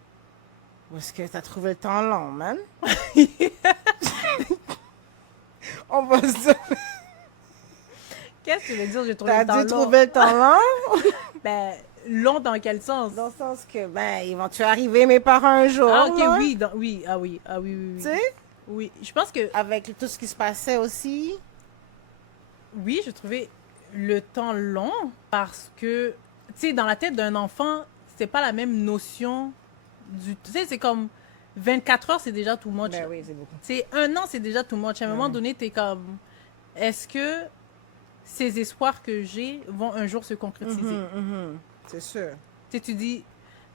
où est-ce que tu as trouvé le temps long, man. On va se dire, Qu'est-ce que tu veux dire, j'ai trouvé t'as le temps dû long? trouver le temps long Ben, long dans quel sens? dans le sens que, ben, ils vont-tu arriver mes parents un jour, Ah, ok, là? oui, oui, ah oui, oui, oui. Tu sais, Oui, je pense que, avec tout ce qui se passait aussi. oui, j'ai trouvé le temps long parce que, tu sais, dans la tête d'un enfant, c'est pas la même notion du... Tu sais, c'est comme 24 heures, c'est déjà too much. Ben oui, c'est beaucoup. C'est 1 an, c'est déjà too much. À un moment Ouais. donné, t'es comme, est-ce que ces espoirs que j'ai vont un jour se concrétiser? C'est sûr. Tu sais, tu dis,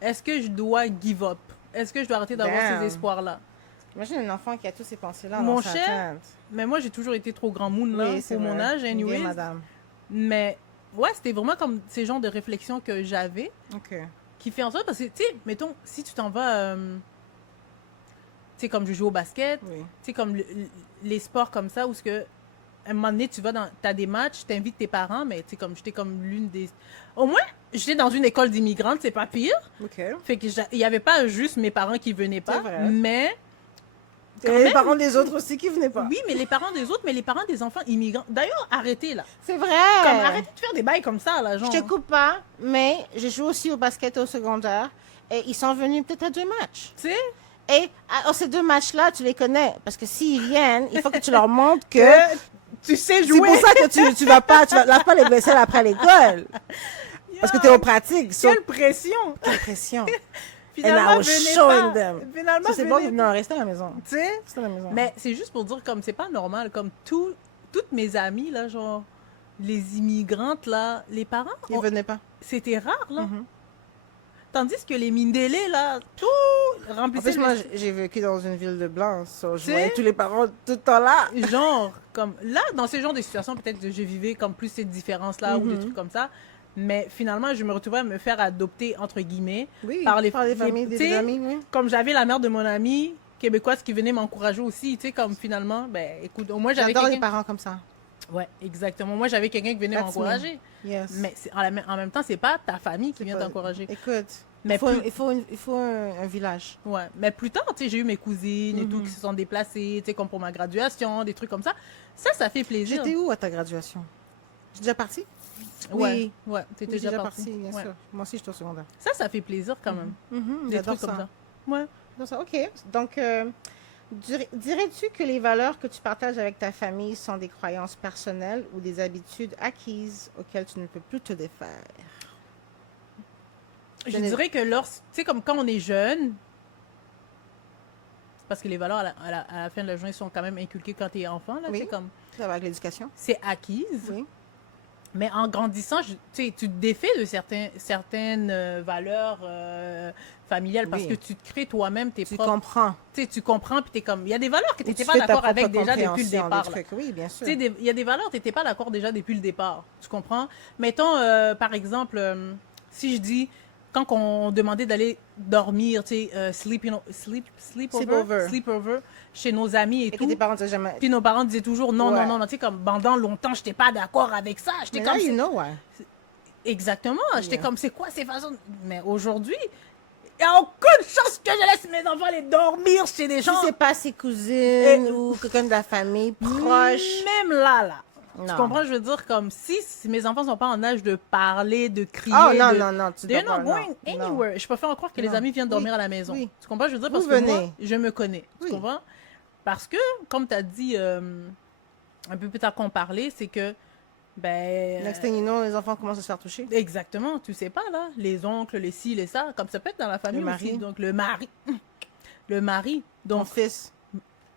est-ce que je dois give up? Est-ce que je dois arrêter d'avoir Damn. ces espoirs-là? Imagine un enfant qui a tous ces pensées-là Mon dans sa cher, tête. Mais moi, j'ai toujours été trop grand moon, là, Oui, c'est pour mon vrai. âge, Oui, anyways. madame. Mais, ouais, c'était vraiment comme ces genres de réflexions que j'avais OK. qui fait en sorte, parce que, tu sais, mettons, si tu t'en vas, tu sais, comme je joue au basket, Oui. tu sais, comme les sports comme ça, où ce que, à un moment donné, tu vas t'as des matchs, t'invites tes parents, mais tu sais, comme j'étais comme l'une des... Au moins, j'étais dans une école d'immigrante, c'est pas pire. OK. Fait que il y avait pas juste mes parents qui venaient pas, C'est vrai. mais... Et les parents des autres aussi qui venaient pas. Oui, mais les parents des autres, mais les parents des enfants immigrants. D'ailleurs, arrêtez, là. C'est vrai. Comme, arrêtez de faire des bails comme ça, là, genre. Je te coupe pas, mais j'ai joué aussi au basket au secondaire et ils sont venus peut-être à 2 matchs. Tu sais? Et ces 2 matchs-là, tu les connais. Parce que s'ils viennent, il faut que tu leur montres que... Tu sais C'est jouer. pour ça que tu vas pas, laves pas les vaisselles après l'école. Parce que tu es aux pratiques. So, Quelle pression! quelle pression. Finalement, And I was venez showing pas. them. Finalement, Ça, c'est venez bon, non, restez à la maison. Tu sais? Restez à la maison. Mais c'est juste pour dire, comme, c'est pas normal. Comme, toutes mes amies, là, genre, les immigrantes, là, les parents, Ils venaient pas. c'était rare, là. Mhm. Tandis que les Mindélé, là, tout En remplissait plus, moi, j'ai vécu dans une ville de blancs. So, je Tu voyais sais? tous les parents tout le temps là. genre, comme, là, dans ce genre de situations, peut-être que je vivais comme plus ces différences-là ou des Mhm. trucs comme ça. Mais finalement, je me retrouvais à me faire adopter, entre guillemets, Oui, par les familles, tu des sais, amis, oui. comme j'avais la mère de mon amie québécoise qui venait m'encourager aussi, tu sais, comme finalement, ben, écoute, au moins j'avais J'adore les quelqu'un... parents comme ça. Ouais, exactement. Moi, j'avais quelqu'un qui venait That's m'encourager. Yes. Mais en même temps, c'est pas ta famille qui vient pas- t'encourager. Écoute, Mais il faut un village. Ouais, mais plus tard, tu sais, j'ai eu mes cousines et tout qui se sont déplacées, tu sais, comme pour ma graduation, des trucs comme ça. Ça fait plaisir. J'étais où à ta graduation? J'ai déjà parti? Ouais, ouais, Oui, t'étais j'ai déjà déjà partie. parti, bien Ouais. sûr. Moi aussi, j'étais au secondaire. Ça fait plaisir quand même. Des J'adore trucs comme ça. ça. Ouais. J'adore ça. OK. Donc, dirais-tu que les valeurs que tu partages avec ta famille sont des croyances personnelles ou des habitudes acquises auxquelles tu ne peux plus te défaire? Je Donnez- dirais que tu sais, comme quand on est jeune, parce que les valeurs à la fin de la journée sont quand même inculquées quand tu es enfant, là, Oui. tu sais, comme Ça va avec l'éducation? c'est acquise. Oui. Mais en grandissant, tu sais, tu te défais de certaines valeurs familiales parce Oui. que tu te crées toi-même tes Tu propres... comprends. Tu sais, tu comprends, puis t'es comme... Il y a des valeurs que tu Ou tu n'étais pas fais ta d'accord propre avec déjà depuis le compréhension des départ. là. trucs. Oui, bien sûr. Tu sais, il y a des valeurs que tu n'étais pas d'accord déjà depuis le départ. Tu comprends? Mettons, par exemple, si je dis, quand on demandait d'aller dormir, tu sais, sleepover chez nos amis et Et que tout. tes parents disaient jamais. Puis nos parents disaient toujours non, Ouais. non, tu sais, comme pendant longtemps, j'étais pas d'accord avec ça. J'étais Mais comme. là, you know, ouais. Exactement. J'étais Yeah. comme, c'est quoi ces façons. Mais aujourd'hui, il n'y a aucune chance que je laisse mes enfants aller dormir chez des Si gens. c'est pas ses cousines ou quelqu'un de la famille proche. Même là. Tu Non. comprends? Je veux dire, comme si mes enfants sont pas en âge de parler, de crier. Oh, non, de... non, tu They're dois not pas, going non. anywhere. Je préfère croire que les Non. amis viennent dormir Oui. à la maison. Oui. Tu comprends? Je veux dire, parce Vous que moi, venez. je me connais. Oui. Tu comprends? Parce que, comme tu as dit un peu plus tard qu'on parlait, c'est que, ben... Next thing you know, les enfants commencent à se faire toucher. Exactement, tu sais pas, là. Les oncles, les ci, les ça, comme ça peut être dans la famille Le mari. aussi. Donc, le mari. Le mari. Ton Donc, fils.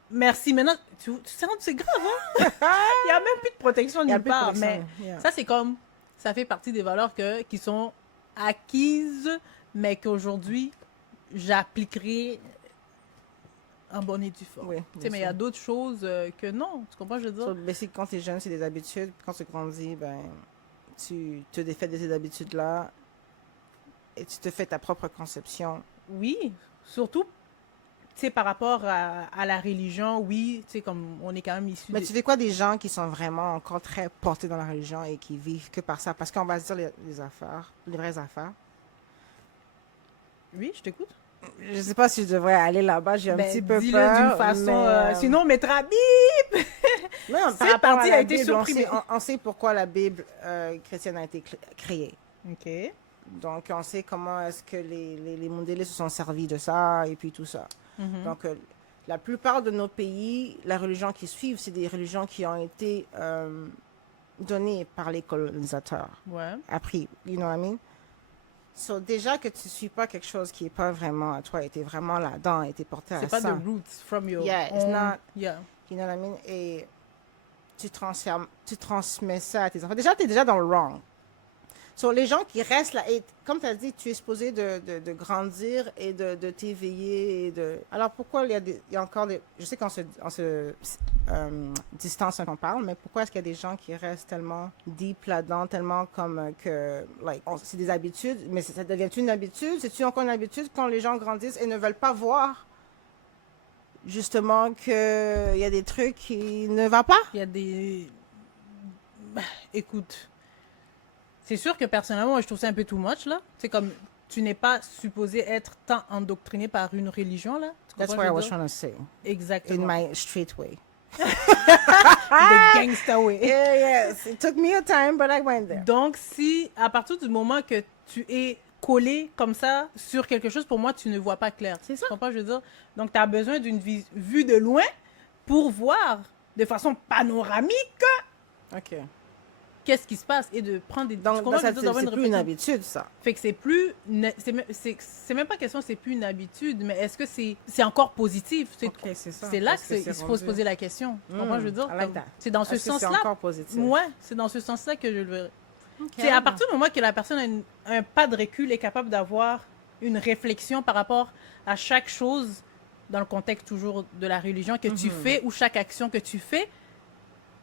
merci. Maintenant, tu sais, c'est grave, hein? Il n'y a même plus de protection Il y a nulle plus de part. protection, Mais yeah. ça, c'est comme... Ça fait partie des valeurs qui sont acquises, mais qu'aujourd'hui, j'appliquerai en bonne et due forme. Oui, Tu sais, mais il y a d'autres choses que non. Tu comprends, je veux dire? So, basically, quand tu es jeune, c'est des habitudes. Puis quand tu grandis, ben, tu te défais de ces habitudes-là et tu te fais ta propre conception. Oui, surtout, tu sais, par rapport à la religion, oui, tu sais, comme on est quand même issu Mais tu fais quoi des gens qui sont vraiment encore très portés dans la religion et qui vivent que par ça? Parce qu'on va se dire les affaires, les vraies affaires. Oui, je t'écoute. Je sais pas si je devrais aller là-bas, j'ai un Ben, petit peu dis-le peur. d'une façon... mais, sinon, on mettra bip! non, par cette rapport à partie la a été Bible, supprimée. on sait pourquoi la Bible chrétienne a été créée. OK. Donc, on sait comment est-ce que les mondialistes se sont servis de ça et puis tout ça. Mhm. Donc, la plupart de nos pays, la religion qui suivent, c'est des religions qui ont été données par les colonisateurs, Ouais. appris, you know what I mean? So, déjà que tu ne suis pas quelque chose qui n'est pas vraiment à toi, et tu es vraiment là-dedans, et tu es porté à C'est pas ça. the roots from your Yeah, it's own... not- Yeah. You know what I mean? Et tu transmets ça à tes enfants. Déjà, tu es déjà dans le wrong. So, les gens qui restent là, et comme tu as dit, tu es supposé de grandir et de t'éveiller. Alors, pourquoi il y a encore des... Je sais qu'on se distance quand on parle, mais pourquoi est-ce qu'il y a des gens qui restent tellement deep là-dedans, tellement comme que... Like, c'est des habitudes, mais ça devient une habitude? C'est-tu encore une habitude quand les gens grandissent et ne veulent pas voir justement qu'il y a des trucs qui ne vont pas? Il y a des... Écoute, c'est sûr que personnellement, moi, je trouve ça un peu too much, là. C'est comme, tu n'es pas supposé être tant endoctriné par une religion, là. Tu That's comprends what I ce was que je veux trying to say. dire? In Exactement. my straight way. The gangsta way. Yeah, yes. It took me a time, but I went there. Donc, si, à partir du moment que tu es collé comme ça sur quelque chose, pour moi, tu ne vois pas clair. C'est ça. Tu comprends, je veux dire? Donc, tu as besoin d'une vue de loin pour voir de façon panoramique OK. qu'est-ce qui se passe et de prendre des... Donc, tu comprends, je ça, veux dire, d'avoir c'est plus une réflexion. habitude, ça. Fait que c'est plus... C'est même pas question c'est plus une habitude, mais est-ce que c'est encore positif? c'est ça. C'est là Parce qu'il faut se poser la question. Tu comprends, je veux dire? I like Comme- that. C'est dans ce Est-ce que c'est sens-là. encore positif? Ouais, c'est dans ce sens-là que je le verrais. OK. C'est à partir du moment que la personne a un pas de recul, est capable d'avoir une réflexion par rapport à chaque chose dans le contexte toujours de la religion que tu fais ou chaque action que tu fais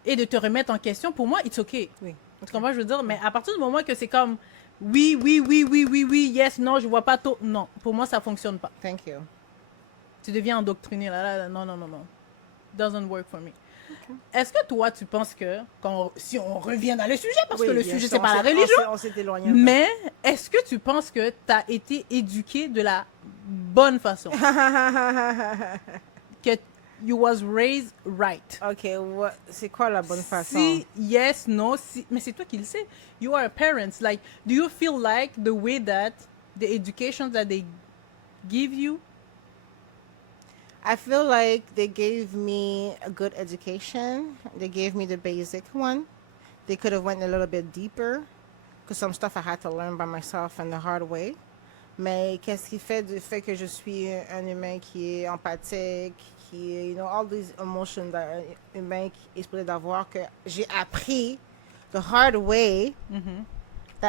et de te remettre en question, pour moi, it's okay. Oui. Tu comprends, je veux dire? Mais à partir du moment que c'est comme oui, yes, non, je vois pas tôt. Non, pour moi, ça fonctionne pas. Thank you. Tu deviens endoctriné là. Non. Doesn't work for me. Est-ce que toi, tu penses que, si on revient dans le sujet, parce que le sujet, c'est pas la religion, On s'est éloigné. un peu. mais est-ce que tu penses que tu as été éduqué de la bonne façon? Que you was raised right? OK, c'est quoi la bonne façon? Si yes, no, si, mais c'est toi qui le sais. You are a parent. Like, do you feel like the way that the education that they give you? I feel like they gave me a good education. They gave me the basic one. They could have went a little bit deeper because some stuff I had to learn by myself and the hard way. Mais qu'est-ce qui fait du fait que je suis un humain qui est empathique, qui est, you know, all these emotions d'un humain qui est supposé d'avoir, que j'ai appris the hard way.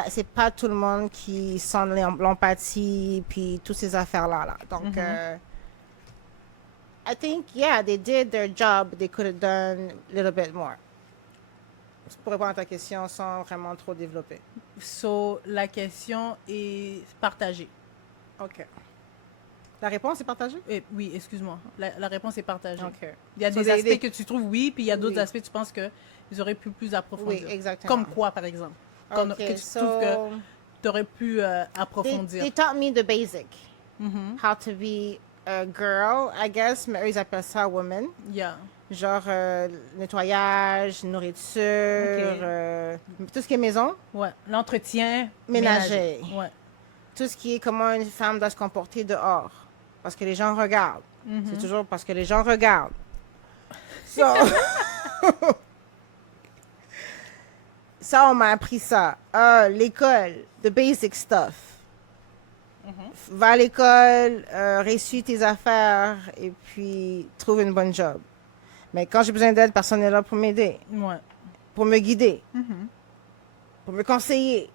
C'est pas tout le monde qui sent l'empathie puis toutes ces affaires-là. Là. Donc, I think, yeah, they did their job. They could have done a little bit more pour répondre à ta question sans vraiment trop développer. So, la question est partagée. OK. La réponse est partagée? Oui, excuse-moi. La réponse est partagée. OK. Il y a So, des aspects que tu trouves oui, puis il y a d'autres Oui. aspects que tu penses qu'ils auraient pu plus approfondir. Oui, exactement. Comme quoi, par exemple? Comme, que tu trouves que tu aurais pu approfondir. They taught me the basic. How to be a girl, I guess, mais eux, ils appellent ça woman. Yeah. Genre nettoyage, nourriture, tout ce qui est maison, Ouais. L'entretien Ménager. Ouais. tout ce qui est comment une femme doit se comporter dehors. Parce que les gens regardent. C'est toujours parce que les gens regardent. So, ça, on m'a appris ça. L'école, the basic stuff. Va à l'école, réussis tes affaires et puis trouve une bonne job. Mais quand j'ai besoin d'aide, personne n'est là pour m'aider, Ouais. pour me guider, pour me conseiller.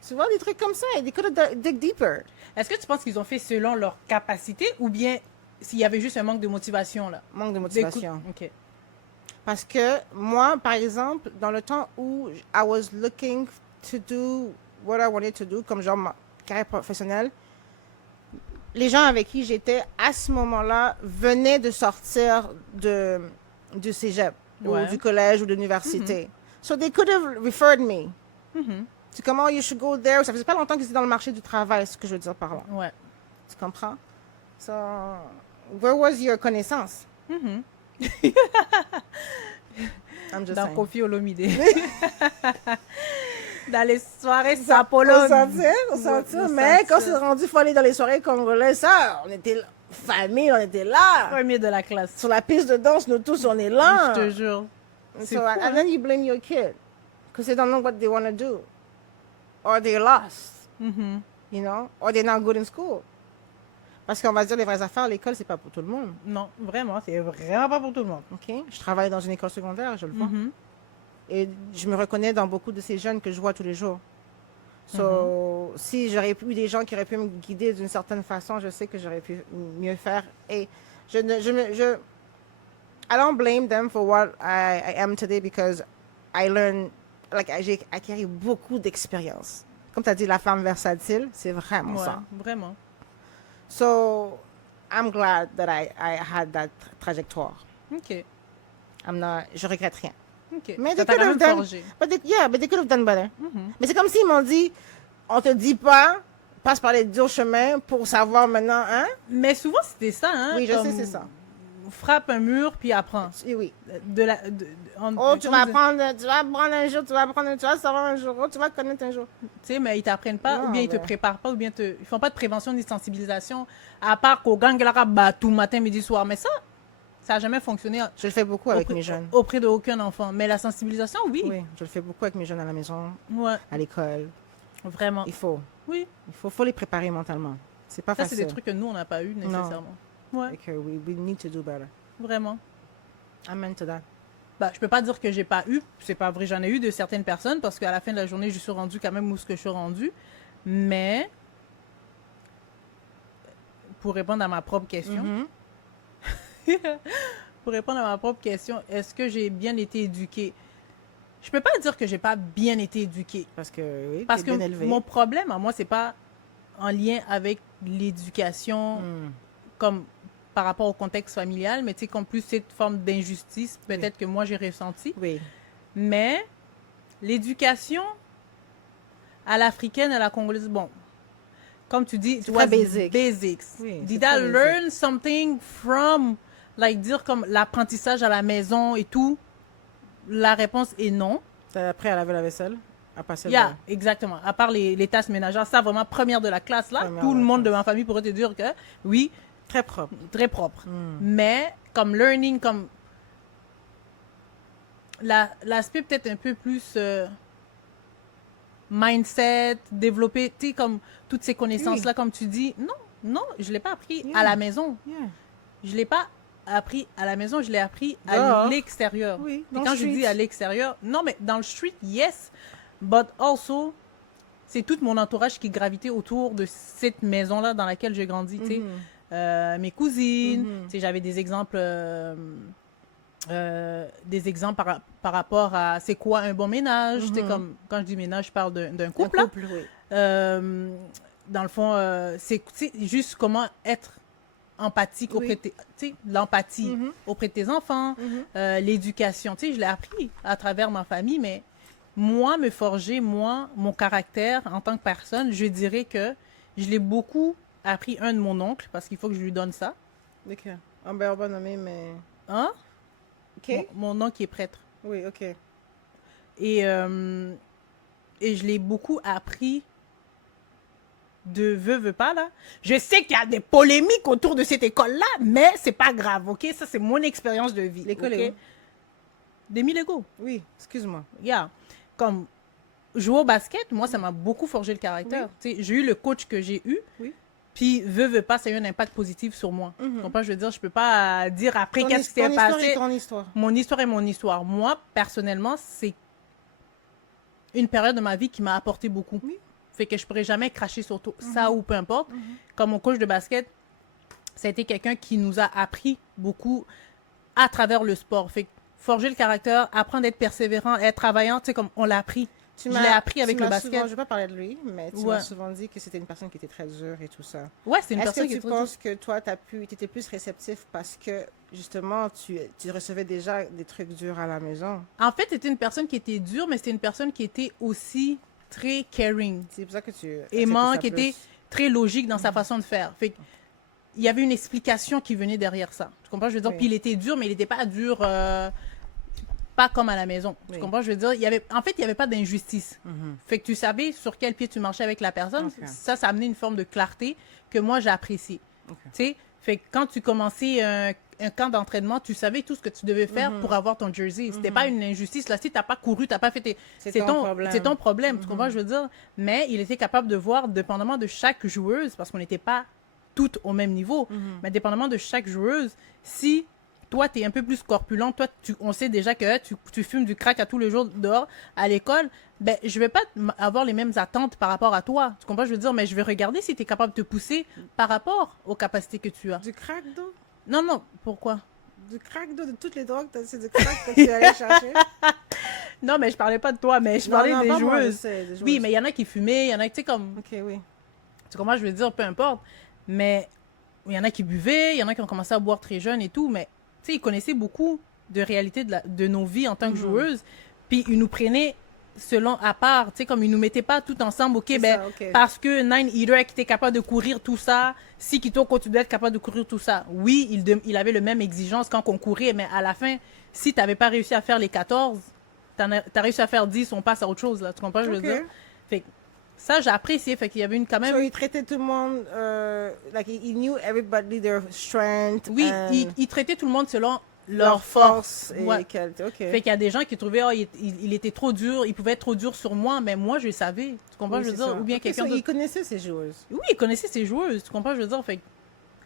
Souvent des trucs comme ça, et they could have dig deeper. Est-ce que tu penses qu'ils ont fait selon leur capacité ou bien s'il y avait juste un manque de motivation là? Manque de motivation. OK. Parce que moi, par exemple, dans le temps où I was looking to do what I wanted to do, comme genre ma carrière professionnelle, les gens avec qui j'étais à ce moment-là venaient de sortir du cégep Ouais. ou du collège ou de l'université. So they could have referred me. C'est comment you should go there. Ça faisait pas longtemps qu'ils étaient dans le marché du travail, c'est ce que je veux dire par là. Ouais. Tu comprends? So, where was your connaissance? I'm just Dans saying. Kofi Olomide. Dans les soirées Sapolo. On sentait. Mais quand c'est rendu, il faut aller dans les soirées congolaises, ça, on était là, famille, on était là. Premier de la classe. Sur la piste de danse, nous tous, on est là. Je te jure. C'est So, fou, and hein? then you blame your kid. Because they don't know what they want to do. Or they're lost. You know? Or they're not good in school. Parce qu'on va dire les vraies affaires, l'école, c'est pas pour tout le monde. Non, vraiment, c'est vraiment pas pour tout le monde. OK? Je travaille dans une école secondaire, je le vois. Et je me reconnais dans beaucoup de ces jeunes que je vois tous les jours. So, si j'aurais eu des gens qui auraient pu me guider d'une certaine façon, je sais que j'aurais pu mieux faire. Et I don't blame them for what I am today because I learned, like, j'ai acquis beaucoup d'expérience. Comme tu as dit, la femme versatile, c'est vraiment Ouais, ça. vraiment. So, I'm glad that I had that trajectoire. OK. Je regrette rien. OK. Mais Ça they t'a could quand have même done, forgé. but they could have done better. Mais c'est comme s'ils m'ont dit, on te dit pas, passe par les durs chemins pour savoir maintenant, hein? Mais souvent, c'était ça, hein? Oui, je comme sais, c'est ça. Frappe un mur, puis apprends. Et oui. Oh, Tu vas apprendre un jour, tu vas savoir un jour, tu vas connaître un jour. Tu sais, mais ils t'apprennent pas, Non, ou bien ils te ben. préparent pas, ou bien ils font pas de prévention ni de sensibilisation, à part qu'au gang la tout matin, midi, soir. Mais ça n'a jamais fonctionné Je le fais beaucoup avec mes jeunes. auprès d'aucun enfant. Mais la sensibilisation, oui. Oui, je le fais beaucoup avec mes jeunes à la maison, Ouais, à l'école. vraiment. Il faut. Oui. Il faut les préparer mentalement. C'est pas Ça, c'est facile. des trucs que nous, on n'a pas eu nécessairement. Ouais, Et que we need to do better. vraiment. Amen to that. Bah, je peux pas dire que j'ai pas eu, c'est pas vrai, j'en ai eu de certaines personnes parce qu'à la fin de la journée, je suis rendue quand même où ce que je suis rendue. Mais pour répondre à ma propre question, est-ce que j'ai bien été éduquée? Je peux pas dire que j'ai pas bien été éduquée Parce que, oui, parce t'es que bien élevé. mon problème à moi, c'est pas en lien avec l'éducation comme par rapport au contexte familial, mais tu sais, comme plus cette forme d'injustice, peut-être que moi j'ai ressenti. Oui. Mais l'éducation à l'africaine, à la congolaise, bon, comme tu dis, C'est très basic. Basics. Oui, c'est Did très I basic. learn something from, like, dire comme l'apprentissage à la maison et tout? La réponse est non. T'as appris à laver la vaisselle, à passer Yeah, le exactement. À part les tâches ménagères, ça vraiment première de la classe là. Première Tout de le la monde de classe. ma famille pourrait te dire que oui, très propre. très propre. Mais comme learning, comme l'aspect peut-être un peu plus mindset, développer, tu sais, comme toutes ces connaissances-là, comme tu dis. Non, je ne l'ai pas appris à la maison. Yeah. Je ne l'ai pas appris à la maison, je l'ai appris à Dehors. l'extérieur. Oui, Et dans quand le je street. dis à l'extérieur, non, mais dans le street, yes, but also, c'est tout mon entourage qui gravitait autour de cette maison-là dans laquelle j'ai grandi, tu sais. Mes cousines, tu sais, j'avais des exemples des exemples par rapport à c'est quoi un bon ménage. Tu sais, comme quand je dis ménage, je parle d'un couple. Un Là. couple, oui. Dans le fond, c'est juste comment être empathique Oui. auprès de l'empathie auprès de tes enfants, l'éducation. Tu sais, je l'ai appris à travers ma famille, mais moi, me forger, moi, mon caractère en tant que personne, je dirais que je l'ai beaucoup appris, de mon oncle, parce qu'il faut que je lui donne ça. Ok. Ben, on va nommer, mais... Hein? Ok. Mon oncle qui est prêtre. Oui, ok. Et je l'ai beaucoup appris de veux pas, là. Je sais qu'il y a des polémiques autour de cette école-là, mais c'est pas grave, OK? Ça, c'est mon expérience de vie. L'école OK? est où? Des Lego. Oui, excuse-moi. Yeah. Comme jouer au basket, moi, ça m'a beaucoup forgé le caractère. Tu sais, j'ai eu le coach que j'ai eu. Oui. Puis, veux pas, ça a eu un impact positif sur moi. Tu comprends? Je veux dire, je peux pas dire après qu'est-ce qui s'est Ton histoire passé. est ton histoire. Mon histoire est mon histoire. Moi, personnellement, c'est une période de ma vie qui m'a apporté beaucoup. Oui. Fait que je pourrais jamais cracher sur ça ou peu importe. Comme mon coach de basket, ça a été quelqu'un qui nous a appris beaucoup à travers le sport. Fait que forger le caractère, apprendre à être persévérant, être travaillant, tu sais, comme on l'a appris. Je l'ai appris avec le basket. Souvent, je ne vais pas parler de lui, mais tu Ouais. m'as souvent dit que c'était une personne qui était très dure et tout ça. Ouais, c'est une Est-ce personne que qui est tu trop penses que toi, tu étais plus réceptif parce que, justement, tu recevais déjà des trucs durs à la maison? En fait, c'était une personne qui était dure, mais c'était une personne qui était aussi très caring, C'est pour ça que tu... aimant, acceptais qui ça plus. était très logique dans sa façon de faire. Fait que, il y avait une explication qui venait derrière ça. Tu comprends? Je veux dire, Oui. puis il était dur, mais il n'était pas dur, pas comme à la maison. Tu Oui. comprends? Je veux dire, en fait, il n'y avait pas d'injustice. Fait que tu savais sur quel pied tu marchais avec la personne. Ok. Ça amenait une forme de clarté que moi, j'ai appréciée. Ok. Tu sais? Fait que quand tu commençais un camp d'entraînement, tu savais tout ce que tu devais faire pour avoir ton jersey. C'était pas une injustice. Là, si tu n'as pas couru, tu n'as pas fait tes... C'est ton problème. C'est ton problème. Tu comprends? Je veux dire. Mais il était capable de voir, dépendamment de chaque joueuse, parce qu'on n'était pas toutes au même niveau, mais dépendamment de chaque joueuse, si toi, tu es un peu plus corpulent, toi, on sait déjà que tu fumes du crack à tous les jours dehors, à l'école, ben, je vais pas avoir les mêmes attentes par rapport à toi. Tu comprends? Je veux dire, mais je vais regarder si tu es capable de te pousser par rapport aux capacités que tu as. Du crack d'eau? Non, non, pourquoi? Du crack d'eau, de toutes les drogues, c'est du crack que tu allais chercher? Non, mais je parlais pas de toi, mais je parlais des pas moi, je joueuses. sais, des Oui, joueuses. mais il y en a qui fumaient, il y en a, tu sais, comme... Ok, oui. Tu comprends? Je veux dire, peu importe. Mais il y en a qui buvaient, il y en a qui ont commencé à boire très jeunes et tout, mais tu sais, ils connaissaient beaucoup de réalités de nos vies en tant que joueuses, puis ils nous prenaient selon à part, tu sais, comme ils nous mettaient pas tout ensemble, ok, ben, ça, ok. parce que Nine Eater était capable de courir tout ça, si Kitoko tu dois être capable de courir tout ça. Oui, il avait le même exigence quand on courait, mais à la fin, si tu n'avais pas réussi à faire les 14, tu as réussi à faire 10, on passe à autre chose, là, tu comprends, je veux Ok. dire? Fait que ça, j'ai apprécié, fait qu'il y avait quand même... So, il traitait tout le monde, like, he knew everybody their strength. Oui, and il traitait tout le monde selon leur leur force. et Ouais. qualité. Ok. Fait qu'il y a des gens qui trouvaient, oh, il était trop dur, il pouvait être trop dur sur moi, mais moi, je le savais. Tu comprends, Oui, je veux c'est dire? ça. Ou bien Ok, quelqu'un so, d'autre. il connaissait ses joueuses. Oui, il connaissait ses joueuses, tu comprends, je veux dire? Fait que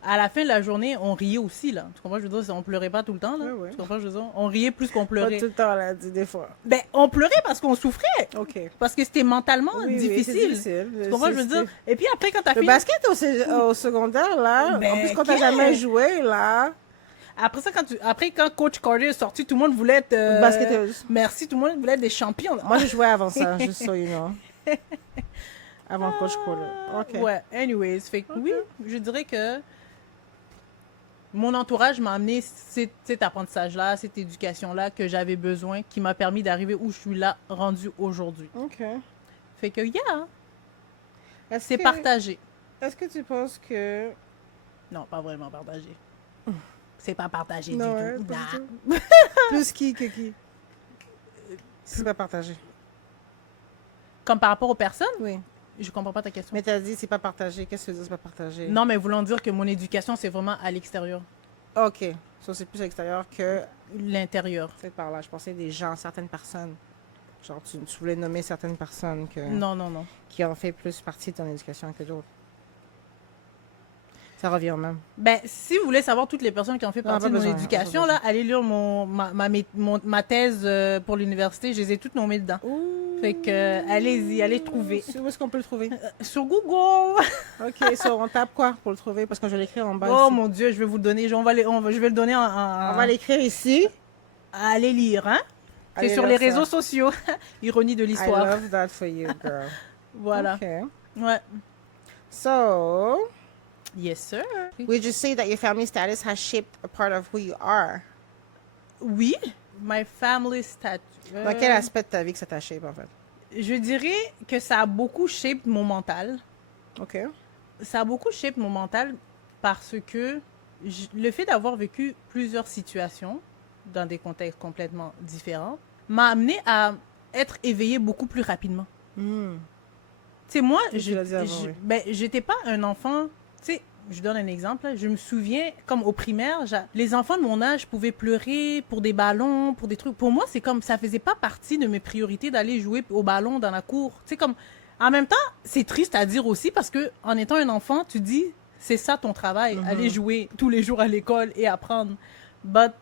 à la fin de la journée, on riait aussi, là. Tu comprends, je veux dire? On pleurait pas tout le temps, là. Ouais, ouais. Tu comprends, je veux dire? On riait plus qu'on Pas pleurait. tout le temps, là, des fois. Ben, on pleurait parce qu'on souffrait. Ok. Parce que c'était mentalement Oui, oui, c'est difficile. difficile. Tu comprends, je veux dire? Et puis après, quand t'as Le fini... basket au secondaire, là, Ben, en plus, quand t'as qu'est-ce? jamais joué, là, Après ça, quand Coach Carter est sorti, tout le monde voulait être... basketteuse. Merci, tout le monde voulait être des champions. Là. Moi, je jouais avant ça, juste so you know. Avant Coach Kohler. Ok. Ouais, anyways. Fait que oui, je dirais que mon entourage m'a amené cet apprentissage-là, cette éducation-là que j'avais besoin, qui m'a permis d'arriver où je suis là, rendu aujourd'hui. Ok. Fait que, yeah, Est-ce c'est que- partagé. Est-ce que tu penses que... Non, pas vraiment partagé. C'est pas partagé Non, du ouais, tout. pas Nah. du tout. Plus qui que qui? C'est pas partagé. Comme par rapport aux personnes, Oui. je comprends pas ta question. Mais t'as dit c'est pas partagé. Qu'est-ce que tu veux dire c'est pas partagé? Non, mais voulant dire que mon éducation, c'est vraiment à l'extérieur. Ok. Ça, c'est plus à l'extérieur que L'intérieur. c'est par là. Je pensais des gens, certaines personnes. Genre, tu voulais nommer certaines personnes Non, non, non. qui ont fait plus partie de ton éducation que d'autres. Ça revient au même. Ben, si vous voulez savoir toutes les personnes qui ont fait Non, partie pas de mon besoin, éducation, pas là, allez lire ma thèse pour l'université. Je les ai toutes nommées dedans. Fait que, allez-y, allez trouver. Où est-ce qu'on peut le trouver? Sur Google! Ok, so, on tape quoi pour le trouver? Parce que je vais l'écrire en bas. Oh ici. mon Dieu, je vais vous le donner. Je vais le donner On va l'écrire ici. Allez lire, hein? C'est Allez sur lire les ça. réseaux sociaux. Ironie de I l'histoire. love that for you, girl. Voilà. Okay. Ouais. So, Yes, sir. would you say that your family status has shaped a part of who you are? Oui, my family statue. Dans quel aspect de ta vie que ça t'a shape, en fait? Je dirais que ça a beaucoup shaped mon mental. OK. Ça a beaucoup shaped mon mental parce que le fait d'avoir vécu plusieurs situations dans des contextes complètement différents m'a amené à être éveillée beaucoup plus rapidement. Hmm. Tu sais, moi, Tu l'as dit avant, oui. ben, j'étais pas un enfant. Tu sais, je donne un exemple. Là. Je me souviens, comme au primaire, les enfants de mon âge pouvaient pleurer pour des ballons, pour des trucs. Pour moi, c'est comme ça faisait pas partie de mes priorités d'aller jouer au ballon dans la cour. Tu sais, comme. En même temps, c'est triste à dire aussi parce que en étant un enfant, tu dis, c'est ça ton travail, aller jouer tous les jours à l'école et apprendre. But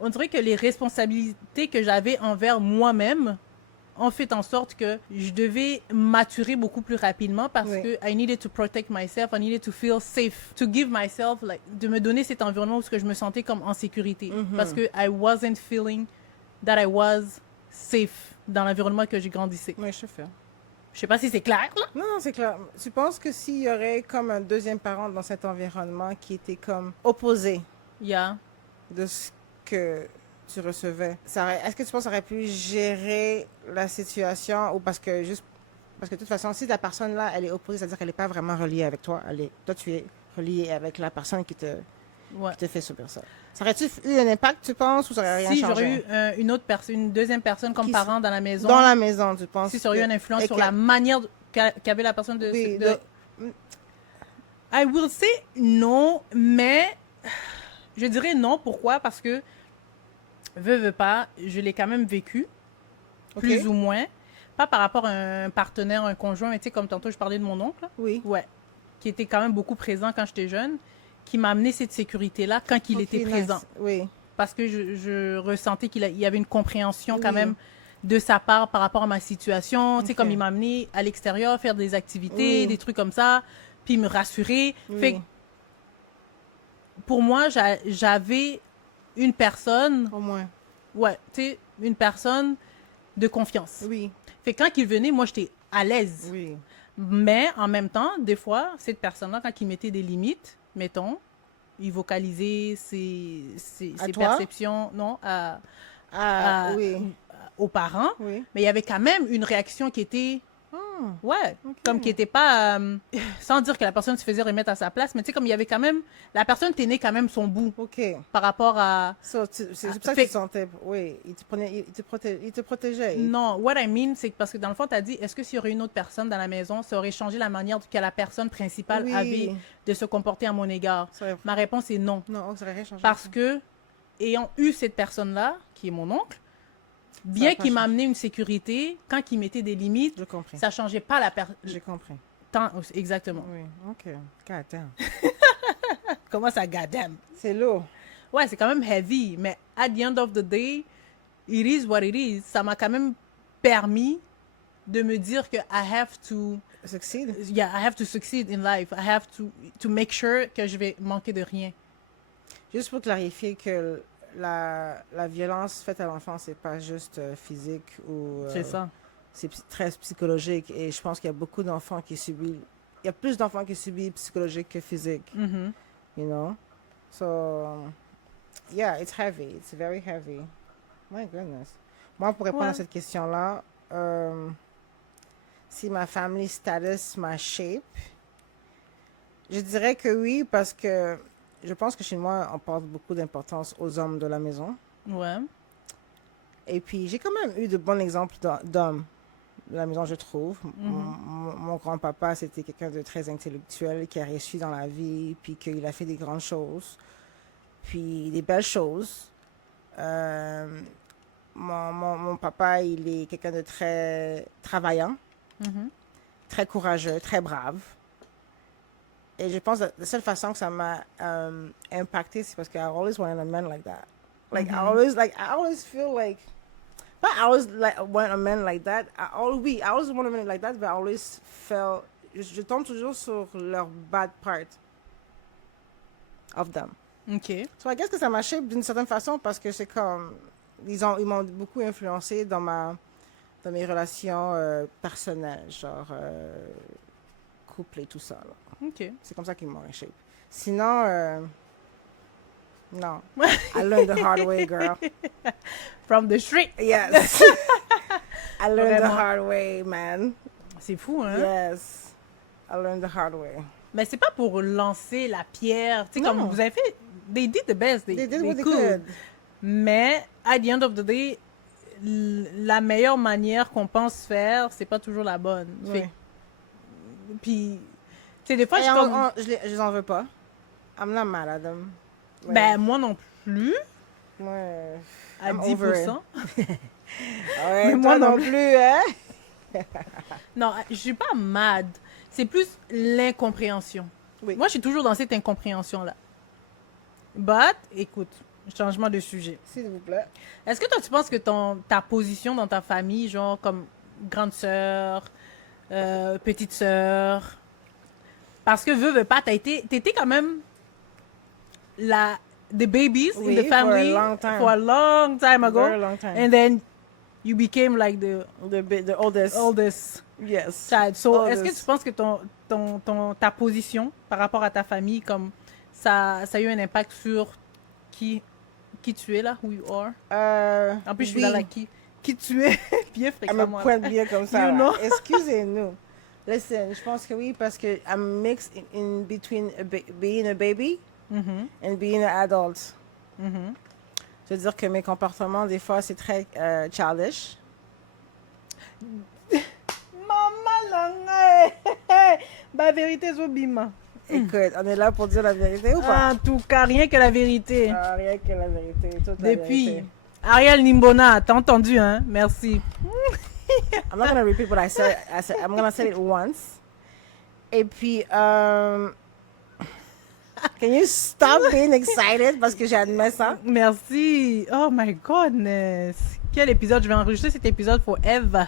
on dirait que les responsabilités que j'avais envers moi-même ont fait en sorte que je devais maturer beaucoup plus rapidement parce Oui. que I needed to protect myself, I needed to feel safe, to give myself, like, de me donner cet environnement où je me sentais comme en sécurité. Parce que I wasn't feeling that I was safe dans l'environnement que j'ai grandissé. Oui, je fais. Je sais pas si c'est clair, là. Non, non, c'est clair. Tu penses que s'il y aurait comme un deuxième parent dans cet environnement qui était comme opposé Yeah. de ce que tu recevais, est-ce que tu penses que ça aurait pu gérer la situation ou parce que de toute façon, si la personne là, elle est opposée, c'est-à-dire qu'elle n'est pas vraiment reliée avec toi, toi tu es relié avec la personne qui te fait subir ça. Ça aurait-tu eu un impact, tu penses, ou ça aurait rien Si changé? j'aurais eu une autre personne, une deuxième personne comme Qui parent dans la maison, Dans la maison, tu penses? si ça aurait eu une influence et sur que- la manière qu'avait la personne de... Oui, I will say non, mais je dirais non. Pourquoi? Parce que, veux pas, je l'ai quand même vécu, Ok. plus ou moins. Pas par rapport à un partenaire, un conjoint, mais tu sais, comme tantôt, je parlais de mon oncle. Là. Oui. Ouais. Qui était quand même beaucoup présent quand j'étais jeune, qui m'a amené cette sécurité-là quand il Ok, était nice. présent. Oui. Parce que je ressentais qu'il y avait une compréhension quand Oui. même de sa part par rapport à ma situation. Tu sais, Ok. comme il m'a amené à l'extérieur, faire des activités, Oui. des trucs comme ça, puis me rassurer. Oui. Fait que pour moi, j'avais une personne, Au moins. ouais, tu sais, une personne de confiance. Oui. Fait que quand il venait, moi, j'étais à l'aise. Oui. Mais en même temps, des fois, cette personne-là, quand il mettait des limites, mettons, il vocalisait ses toi? perceptions, non, Ah, à- oui. aux parents, Oui. mais il y avait quand même une réaction qui était, Ah, ouais, ok. comme qui était pas, sans dire que la personne se faisait remettre à sa place, mais tu sais, comme il y avait quand même, la personne tenait quand même son bout OK. par rapport à, So, c'est pour ça que fait- tu te sentais... Oui, il te protégeait. non, what I mean, c'est que parce que dans le fond, tu as dit, est-ce que s'il y aurait une autre personne dans la maison, ça aurait changé la manière que la personne principale Oui. avait de se comporter à mon égard? Ça aurait- Ma réponse est non. Non, ça aurait rien changé. Parce que, ayant eu cette personne-là, qui est mon oncle, bien a pas qu'il m'a changé. amené une sécurité, quand il mettait des limites, J'ai compris. ça changeait pas la personne. J'ai compris. Exactement. Oui, OK. God damn. Comment ça, goddamn? C'est lourd. Ouais, c'est quand même heavy, mais at the end of the day, it is what it is. Ça m'a quand même permis de me dire que I have to, Succède. yeah, I have to succeed in life. I have to make sure que je vais manquer de rien. Juste pour clarifier que la violence faite à l'enfant, c'est pas juste physique ou... C'est ça. C'est très psychologique. Et je pense qu'il y a beaucoup d'enfants qui subissent... Il y a plus d'enfants qui subissent psychologique que physique. Mhm. You know? So, yeah, it's heavy. It's very heavy. My goodness. Moi, pour répondre Ouais. à cette question-là, si ma family status m'a shape, je dirais que oui, parce que je pense que chez moi, on porte beaucoup d'importance aux hommes de la maison. Ouais. Et puis, j'ai quand même eu de bons exemples d'hommes de la maison, je trouve. Mon grand-papa, c'était quelqu'un de très intellectuel qui a réussi dans la vie, puis qu'il a fait des grandes choses, puis des belles choses. Mon papa, il est quelqu'un de très travaillant, Mhm. très courageux, très brave. Et je pense que la seule façon que ça m'a impacté, c'est parce que I always wanted a man like that. Like, I always feel like, but I always want a man like that. I always want a man like that, but I always felt, je tombe toujours sur leur bad part of them. OK. So I guess que ça m'a shape d'une certaine façon parce que c'est comme, ils m'ont beaucoup influencé dans mes relations personnelles, genre couple et tout ça. Là. OK. C'est comme ça qu'ils m'ont shape. Sinon, non. I learned the hard way, girl. From the street. Yes. I learned the Vraiment. hard way, man. C'est fou, hein? Yes. I learned the hard way. Mais c'est pas pour lancer la pierre. Tu sais, comme Non. vous avez fait... They did the best. They did what they could. could. Mais, at the end of the day, la meilleure manière qu'on pense faire, c'est pas toujours la bonne. Oui. Puis, tu sais, des fois, Et je suis comme... je les en veux pas. I'm not mad at them. Ouais. Ben, moi non plus, Ouais. à I'm 10%. over it. Ouais, Mais toi moi non non plus, hein? Non, je suis pas mad. C'est plus l'incompréhension. Oui. Moi, je suis toujours dans cette incompréhension-là. But, écoute, changement de sujet. S'il vous plaît. Est-ce que toi, tu penses que ta position dans ta famille, genre comme grande sœur, petite sœur, parce que veux pas, t'étais quand même the babies Oui, in the family for a long time. ago, Very long time. and then you became like the The oldest. oldest Yes. child. So, est-ce que Oldest. tu penses que ta position par rapport à ta famille, comme ça a eu un impact sur qui tu es là, who you are? En plus, je suis oui. là, qui tu es, bien Elle me fréquemment. pointe bien comme ça. You là. know? Excusez-nous. Listen, je pense que oui, parce que I'm mixed in between being a baby Mhm, and being an adult. mhm. Je veux dire que mes comportements, des fois, c'est très childish. Maman langue, la vérité Zobima. Écoute, on est là pour dire la vérité ou pas? En tout cas, rien que la vérité. Ah, rien que la vérité. Toute la Depuis vérité. Ariel Nimbona, t'as entendu, hein? Merci. I'm not going to repeat what I said. I'm going to say it once. Et puis, can you stop being excited parce que j'admets ça? Merci. Oh my goodness. Quel épisode? Je vais enregistrer cet épisode forever.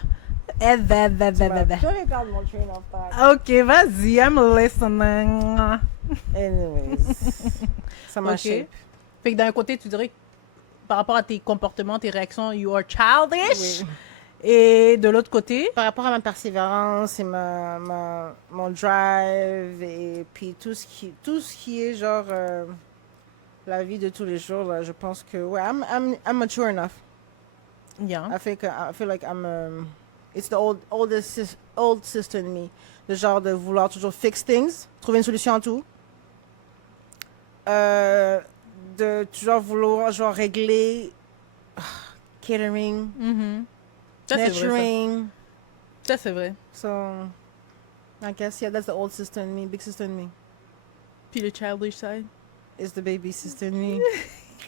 Ever. Je regarde mon train of thought. Ok, vas-y, I'm listening. Anyways, ça m'a Ok. shape. Fait que d'un côté, tu dirais que par rapport à tes comportements, tes réactions, you are childish. Oui. Et de l'autre côté, Par rapport à ma persévérance et mon drive et puis tout ce qui est genre la vie de tous les jours, là, je pense que ouais, I'm mature enough. yeah. I feel like I'm it's the old sister in me. Le genre de vouloir toujours fix things, trouver une solution à tout. De toujours vouloir genre régler catering, Mhm. Ça, c'est vrai. nurturing. Ça, c'est vrai. So I guess yeah, that's the old sister in me, big sister in me. Puis le childish side. It's the baby sister in me.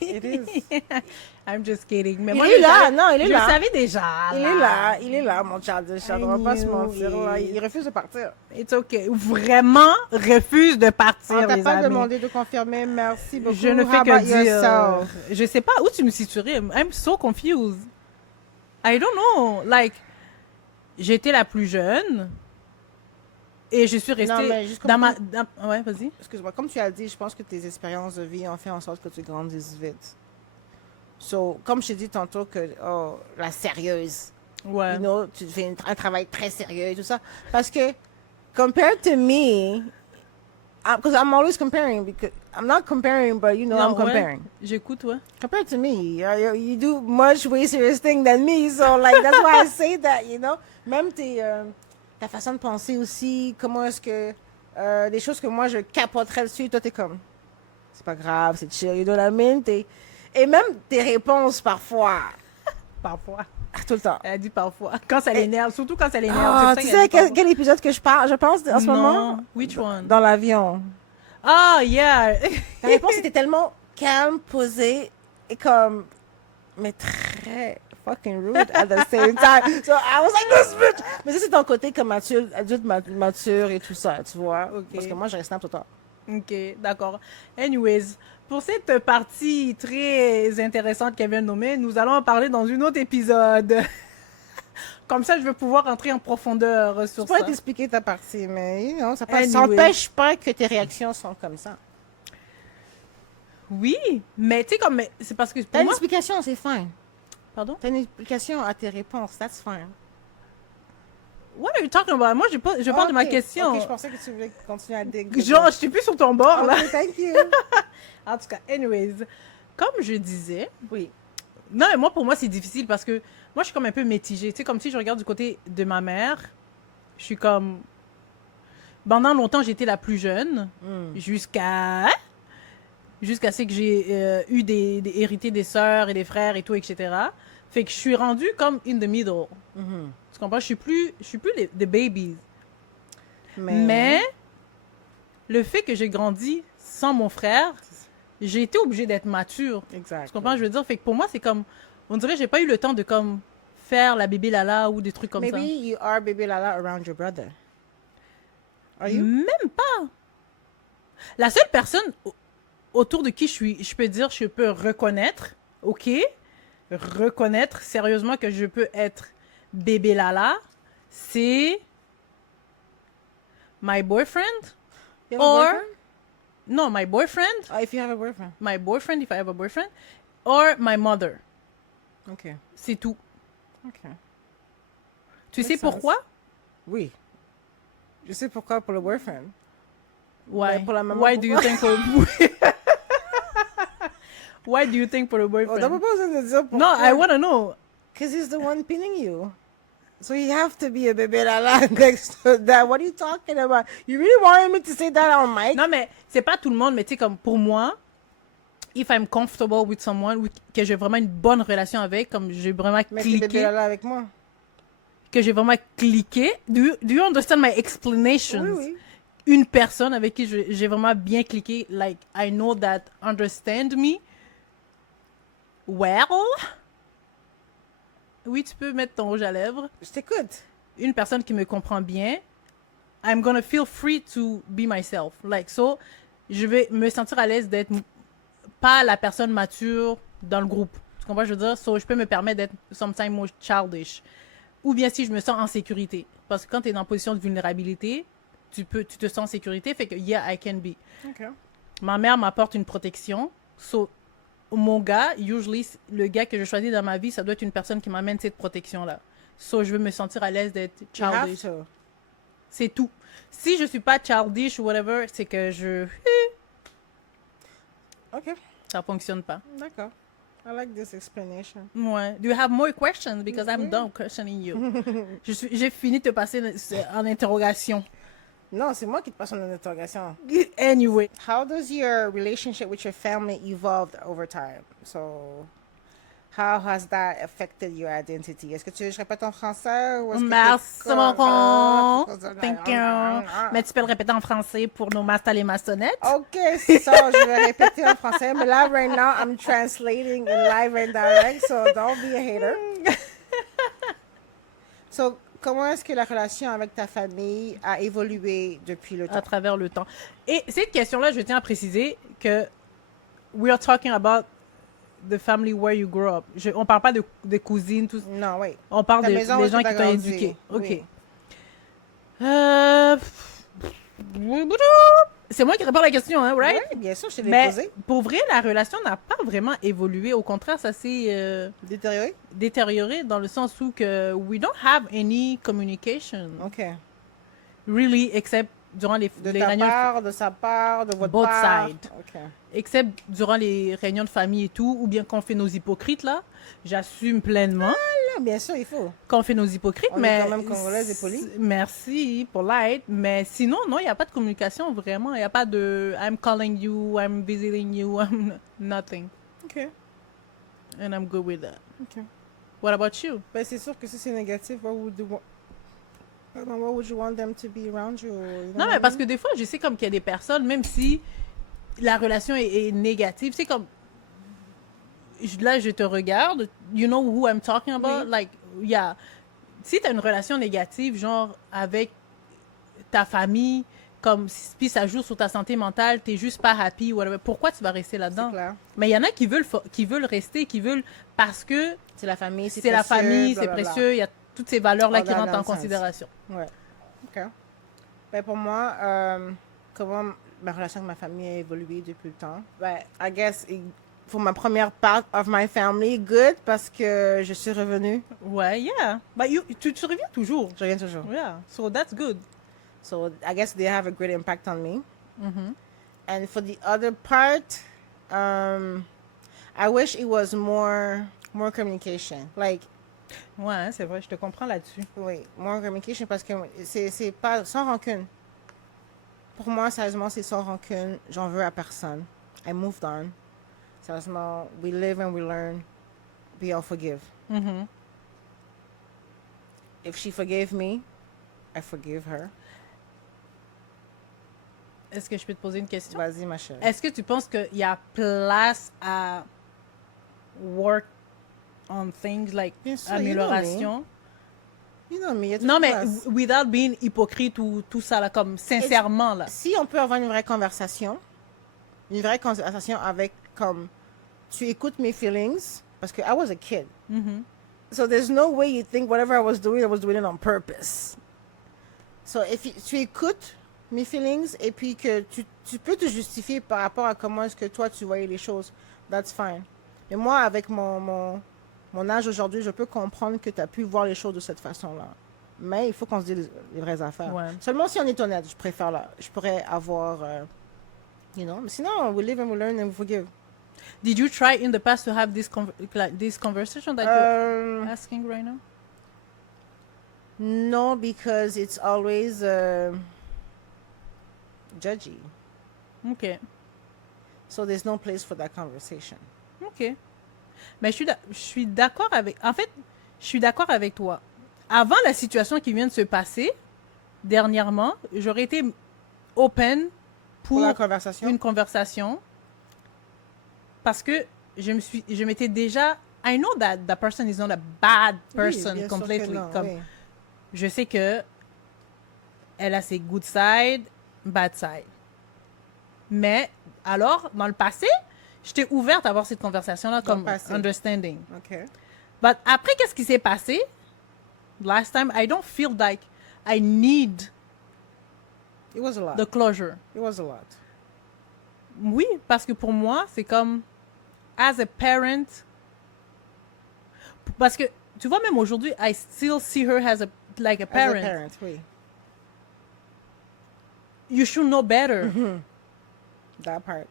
It is. I'm just kidding. Mais Il moi, est je là, savais- non, il est je là. le savais déjà. Il est là, mon childish. On va pas se knew mentir. Là. it. Il refuse de partir. It's okay. Vraiment refuse de partir, On t'a les pas amis. demandé de confirmer. Merci beaucoup. Je ne fais How que about dire. yourself? Je sais pas où tu me situerais. I'm so confused. I don't know. Like, j'étais la plus jeune et je suis restée Non, mais juste dans comme- ma. Ouais, vas-y. Excuse-moi, comme tu as dit, je pense que tes expériences de vie ont fait en sorte que tu grandisses vite. So, comme je t'ai dit tantôt que la sérieuse, Ouais. you know, tu fais un travail très sérieux et tout ça. Parce que, compared to me, because I'm always comparing, because I'm not comparing, but you know Non, I'm ouais. comparing. J'écoute, ouais. Compared to me, you do much way serious thing than me, so like that's why I say that, you know. Même ta façon de penser aussi, comment est-ce que des choses que moi je capoterais dessus, toi t'es comme, c'est pas grave, c'est chill, you know what I mean? Et même tes réponses parfois, Parfois. tout le temps. Elle a dit parfois. Quand ça l'énerve, surtout quand ça l'énerve. Ah, c'est tu ça qu'elle sais dit parfois. quel épisode que je pense en ce Non. moment? Which one? Dans l'avion. Ah, yeah. Ta réponse était tellement calme, posée et comme, mais très fucking rude at the same time. So I was like, this bitch! Mais ça, c'est ton côté comme adulte mature et tout ça, tu vois. Ok. Parce que moi, je reste tout le temps. Ok, d'accord. Anyways, pour cette partie très intéressante qu'elle vient de nommer, nous allons en parler dans un autre épisode. Comme ça, je vais pouvoir entrer en profondeur sur Je pourrais ça. t'expliquer ta partie, mais you know, ça Anyway. n'empêche pas que tes réactions sont comme ça. Oui, mais tu sais, comme c'est parce que T'as pour une moi, explication, c'est fine. Pardon? T'as une explication à tes réponses, that's fine. What are you talking about? Moi, je parle de ma Ok, question. Ok, je pensais que tu voulais continuer à dire. Genre, je suis plus sur ton bord, là. Ok, thank you. En tout cas, anyways, comme je disais, Oui. non, mais moi, pour moi, c'est difficile parce que moi, je suis comme un peu mitigée. Tu sais, comme si je regarde du côté de ma mère, je suis comme... Pendant longtemps, j'étais la plus jeune, jusqu'à ce que j'ai eu hérité des sœurs et des frères et tout, etc. Fait que je suis rendue comme in the middle. Tu comprends? Je suis plus les babies. Mais le fait que j'ai grandi sans mon frère, j'ai été obligée d'être mature. Exact. Tu comprends? Je veux dire, fait que pour moi, c'est comme, on dirait que j'ai pas eu le temps de comme faire la bébé Lala ou des trucs comme Maybe ça. you are baby Lala around your brother. Are you? Même pas. La seule personne autour de qui je peux dire, je peux reconnaître, ok? Reconnaître sérieusement que je peux être bébé Lala, c'est my boyfriend. You have a Or, boyfriend? no, my boyfriend, Oh, if you have a boyfriend. my boyfriend, if I have a boyfriend, or my mother. Ok. C'est tout. Ok. Tu sais Makes sense. pourquoi? Oui. Je sais pourquoi pour le boyfriend. Why? Ben, pour la maman, Why do you think for... Why do you think for the Oh, t'as boyfriend? pas besoin de dire pourquoi. No, I want to know. Because he's the one pinning you. So you have to be a baby Lala next to that. What are you talking about? You really wanted me to say that on mic? Non, mais c'est pas tout le monde, mais tu sais, comme pour moi, if I'm comfortable with someone, que j'ai vraiment une bonne relation avec, comme j'ai vraiment Mais t'es bébé cliqué, Lala avec moi. que j'ai vraiment cliqué, do you understand my explanations? Oui, oui. Une personne avec qui j'ai vraiment bien cliqué, like, I know that understand me well. Oui, tu peux mettre ton rouge à lèvres. Je t'écoute. Une personne qui me comprend bien, I'm gonna feel free to be myself. Like, so, je vais me sentir à l'aise d'être pas la personne mature dans le groupe. Tu comprends, je veux dire? So, je peux me permettre d'être sometimes more childish. Ou bien si je me sens en sécurité. Parce que quand tu es dans une position de vulnérabilité, tu te sens en sécurité, fait que yeah, I can be. OK. Ma mère m'apporte une protection. So, mon gars, usually, le gars que je choisis dans ma vie, ça doit être une personne qui m'amène cette protection-là. So, je veux me sentir à l'aise d'être You have childish. to. C'est tout. Si je suis pas childish ou whatever, c'est que OK. ça fonctionne pas. D'accord. I like this explanation. Ouais. Do you have more questions? Because I'm done questioning you. J'ai fini de te passer en interrogation. Non, c'est moi qui te passe une interrogation. Anyway. How does your relationship with your family evolved over time? So, how has that affected your identity? Est-ce que tu répètes en français ou est-ce que Merci, t'es mon comme- con. Thank you. Mais tu peux le répéter en français pour nos masters et maçonnettes. OK, ça, je vais répéter en français. Mais là, right now, I'm translating in live and direct, so don't be a hater. So, comment est-ce que la relation avec ta famille a évolué depuis le temps? À travers le temps. Et cette question-là, je tiens à préciser que we are talking about the family where you grew up. On parle pas de cousines, tout. Non, oui. On parle Ta des maison où gens tu qui as t'ont grandi. éduqué. OK. Oui. C'est moi qui réponds à la question, hein, right? Oui, bien sûr, je te l'ai Mais posé. pour vrai, la relation n'a pas vraiment évolué. Au contraire, ça s'est Détérioré? détérioré dans le sens où que we don't have any communication, OK. really, except durant les De les ta réunions, part, de sa part, de votre Both part. sides. OK. except durant les réunions de famille et tout, ou bien quand on fait nos hypocrites là. J'assume pleinement Là, bien sûr, il faut. quand on fait nos hypocrites, On est mais quand même congolaises et polies. Merci, polite. Mais sinon, non, il n'y a pas de communication vraiment. Il n'y a pas de I'm calling you, I'm visiting you, I'm nothing. OK. And I'm good with that. OK. What about you? Ben, c'est sûr que si c'est négatif, what would you want them to be around you? Non, mais parce que des fois, je sais comme qu'il y a des personnes, même si la relation est négative, c'est comme là, je te regarde, you know who I'm talking about? Oui. Like, yeah. Si tu as une relation négative, genre avec ta famille, comme puis ça joue sur ta santé mentale, t'es juste pas happy, whatever, pourquoi tu vas rester C'est là-dedans? clair. Mais il y en a qui veulent rester, qui veulent parce que C'est la famille, c'est la précieux, famille, c'est blablabla. précieux, il y a toutes ces valeurs-là All qui that rentrent en nonsense. considération. Ouais. OK. Ben, pour moi, comment ma relation avec ma famille a évolué depuis le temps? Ben, I guess, pour ma première part of my family, good, parce que je suis revenue. Ouais, yeah. But tu reviens toujours. Je reviens toujours. Yeah, so that's good. So I guess they have a great impact on me. And for the other part, I wish it was more communication. Like, Ouais, hein, c'est vrai, je te comprends là-dessus. oui, more communication parce que c'est pas sans rancune. Pour moi, sérieusement, c'est sans rancune. J'en veux à personne. I moved on. Sérieusement, we live and we learn. We all forgive. If she forgave me, I forgive her. Est-ce que je peux te poser une question? Vas-y, ma chérie. Est-ce que tu penses qu'il y a place à work on things like Bien sûr, amélioration? You know me, il y a Non, toujours mais place. without being hypocrite ou tout ça, là, comme sincèrement, là. Si on peut avoir une vraie conversation avec comme tu écoutes mes feelings parce que I was a kid. So there's no way you think whatever I was doing it on purpose. So if tu écoutes mes feelings et puis que tu peux te justifier par rapport à comment est-ce que toi tu voyais les choses, that's fine. Et moi, avec mon âge aujourd'hui, je peux comprendre que tu as pu voir les choses de cette façon-là. Mais il faut qu'on se dise les vraies affaires. Ouais. Seulement si on est honnête, je pourrais avoir, you know, mais sinon, we live and we learn and we forgive. Did you try in the past to have this conversation that you're asking right now? No, because it's always judgy. OK. So there's no place for that conversation. OK. Mais je suis d'accord avec... En fait, je suis d'accord avec toi. Avant la situation qui vient de se passer, dernièrement, j'aurais été open pour la conversation? une conversation parce que je m'étais déjà... I know that the person is not a bad person Oui, bien sûr completely. que non, Comme, oui. je sais que elle a ses good side, bad side. Mais alors, dans le passé, j'étais ouverte à avoir cette conversation-là Dans comme le passé. understanding. OK. But après, qu'est-ce qui s'est passé? Last time, I don't feel like I need It was a lot. the closure. It was a lot. Oui, parce que pour moi, c'est comme, as a parent, parce que, tu vois, même aujourd'hui, I still see her as like a parent. As a parent, oui. You should know better. That part.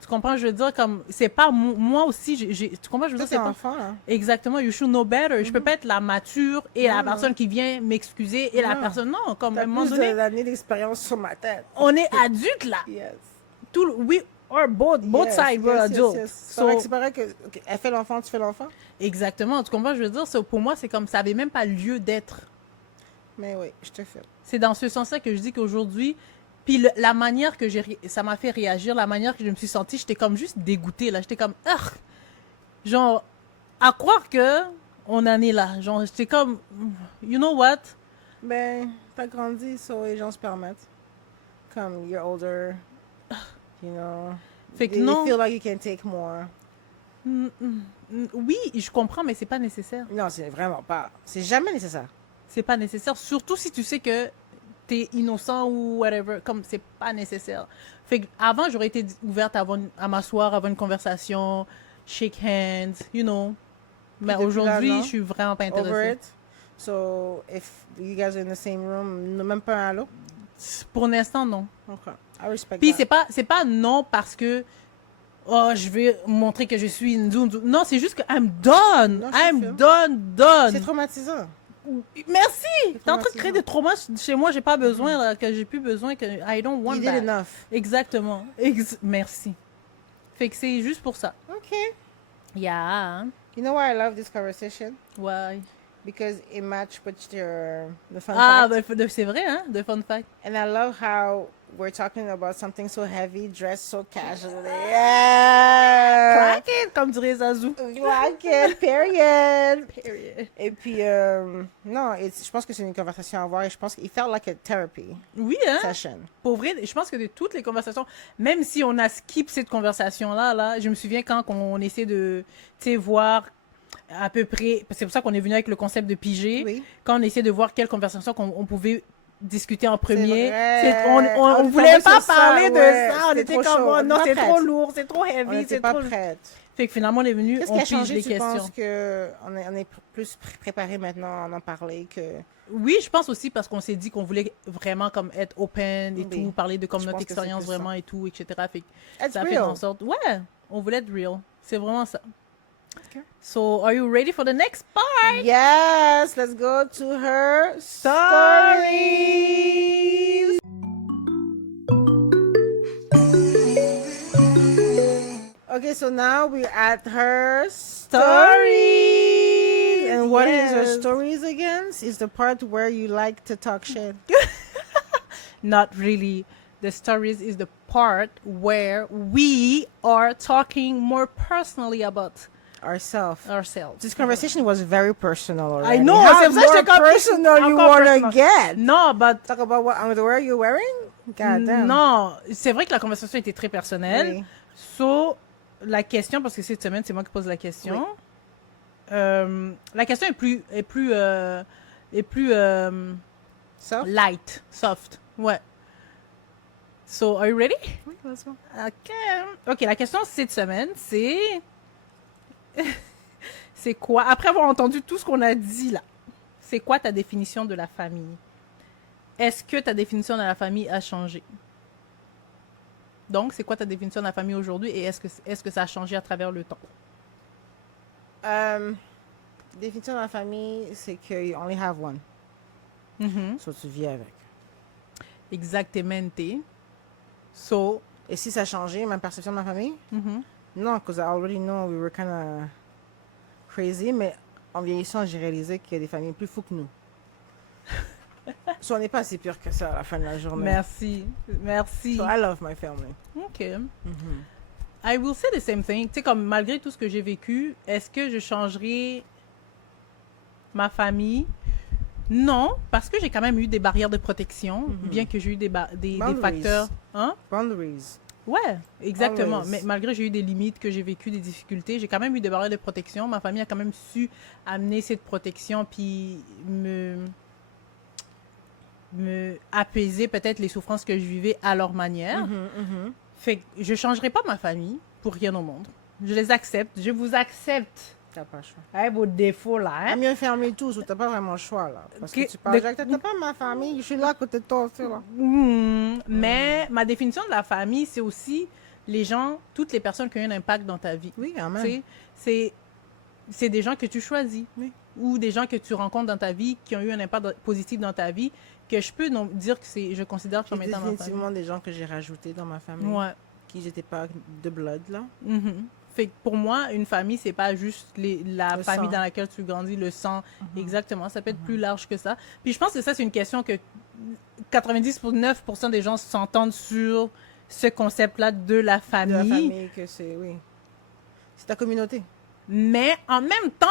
Tu comprends? Je veux dire, comme, c'est pas moi aussi, tu comprends? Je veux dire, C'est c'est pas... enfant, là. Exactement, you should know better. Je peux pas être la mature et la personne qui vient m'excuser et la Non. personne, non, comme, à T'as un moment plus donné, d'années d'expérience sur ma tête. on est adulte, là. Yes. We are both Yes, sides were yes, adults. yes. So, C'est pareil que ok, elle fait l'enfant, tu fais l'enfant. exactement, tu comprends? Je veux dire, pour moi, c'est comme, ça avait même pas lieu d'être. Mais oui, je te fais. C'est dans ce sens-là que je dis qu'aujourd'hui, puis la manière que ça m'a fait réagir, la manière que je me suis sentie, j'étais comme juste dégoûtée, là. J'étais comme, genre, à croire que on en est là. Genre, j'étais comme, you know what? Ben, t'as grandi, so les gens se permettent. Comme, you're older, you know. Fait que They non. feel like you can take more. Oui, je comprends, mais c'est pas nécessaire. Non, c'est vraiment pas. C'est jamais nécessaire. C'est pas nécessaire, surtout si tu sais que t'es innocent ou whatever, comme c'est pas nécessaire. Fait que avant, j'aurais été ouverte à m'asseoir, avoir une conversation, shake hands, you know. Mais depuis là, aujourd'hui, non? je suis vraiment pas Over intéressée. it. So, if you guys are in the same room, même pas un allô? Pour l'instant, non. Okay. I respect Puis that. c'est pas non parce que oh, je vais montrer que je suis une zoom. Non, c'est juste que I'm done. Non, je I'm fais. done. C'est traumatisant. Merci. T'es en train de traumatisant. créer des traumas chez moi, j'ai pas besoin là, que j'ai plus besoin que I don't want You that. did enough. Exactement. Merci. Fait que c'est juste pour ça. Okay. Yeah. You know why I love this conversation? Ouais. Because it matched with the fun Ah, fact. ben, c'est vrai, hein, de fun fact. And I love how we're talking about something so heavy, dressed so casually. Crack it, comme dirait Zazou. Like it, period. Period. Et puis, non, je pense que c'est une conversation à avoir et je pense qu'il felt like a therapy Oui, hein. session. Pour vrai, je pense que de toutes les conversations, même si on a skip cette conversation-là, là, je me souviens quand on essaie de, tu sais, voir à peu près, c'est pour ça qu'on est venu avec le concept de piger, Oui. quand on essaie de voir quelle conversation qu'on pouvait discuter en premier. vrai. On On voulait parlait pas sur ça, parler de ouais, ça, on c'était était trop comme, chaud, oh, on non, était c'est pas trop prête. lourd, c'est trop On heavy, n'était c'est pas trop... prête. Fait que finalement, on est venu, Qu'est-ce on qui a pige changé, les tu questions. penses on est plus préparé maintenant à en parler que... Oui, je pense aussi parce qu'on s'est dit qu'on voulait vraiment comme être open et Oui. tout, parler de comme Je notre pense que c'est expérience plus ça. vraiment et tout, etc. Fait que It's ça a fait real. en sorte, ouais, on voulait être real. C'est vraiment ça. Okay. So, are you ready for the next part? Yes, let's go to her stories. Okay, so now we're at her stories. And what is her Yes. stories again? Is the part where you like to talk shit. Not really. The stories is the part where we are talking more personally about Ourselves. ourselves. This conversation was very personal already. I know, How c'est pour ça que more j'étais comme- personal you encore want personal. to get? Non, but Talk about what underwear you're wearing? God damn. non, c'est vrai que la conversation était très personnelle. Oui. So, la question, parce que cette semaine, c'est moi qui pose la question. La question est plus So? light, soft. Ouais. So, are you ready? Oui, let's go. Ok, la question cette semaine, c'est... c'est quoi? Après avoir entendu tout ce qu'on a dit là, c'est quoi ta définition de la famille? Est-ce que ta définition de la famille a changé? Donc, c'est quoi ta définition de la famille aujourd'hui et est-ce que ça a changé à travers le temps? Définition de la famille, c'est que you only have one. So tu vis avec. Exactement. So, Et si ça a changé, ma perception de ma famille? mhm. Non, because I already know we were kind of crazy, mais en vieillissant, j'ai réalisé qu'il y a des familles plus fous que nous. So on n'est pas si pire que ça à la fin de la journée. Merci. Merci. So I love my family. OK. I will say the same thing. Tu sais, comme malgré tout ce que j'ai vécu, est-ce que je changerai ma famille? Non, parce que j'ai quand même eu des barrières de protection, bien que j'ai eu des Boundaries. facteurs. Hein? Boundaries. Ouais, exactement. Always. Mais malgré que j'ai eu des limites, que j'ai vécu des difficultés, j'ai quand même eu des barrières de protection. Ma famille a quand même su amener cette protection puis me apaiser peut-être les souffrances que je vivais à leur manière. Fait que je changerai pas ma famille pour rien au monde. Je les accepte. Je vous accepte. T'as pas le choix. Avec vos défauts là. Hein? I'm your family too, so t'as pas vraiment le choix là. Parce que Ok, tu parles de- direct, t'as pas ma famille, je suis là à côté de toi aussi là. Mais ma définition de la famille, c'est aussi les gens, toutes les personnes qui ont un impact dans ta vie. Oui, quand Tu même. sais, c'est des gens que tu choisis. Oui. Ou des gens que tu rencontres dans ta vie qui ont eu un impact positif dans ta vie que je peux dire que je considère comme C'est étant ma famille. définitivement des gens que j'ai rajoutés dans ma famille. Ouais. Qui n'étaient pas de blood là. Mhm. Fait que pour moi, une famille, c'est pas juste la Le famille sang. dans laquelle tu grandis, le sang. Exactement. Ça peut être plus large que ça. Puis je pense que ça, c'est une question que 99% des gens s'entendent sur ce concept-là de la De famille. la famille que c'est, oui. C'est ta communauté. Mais en même temps,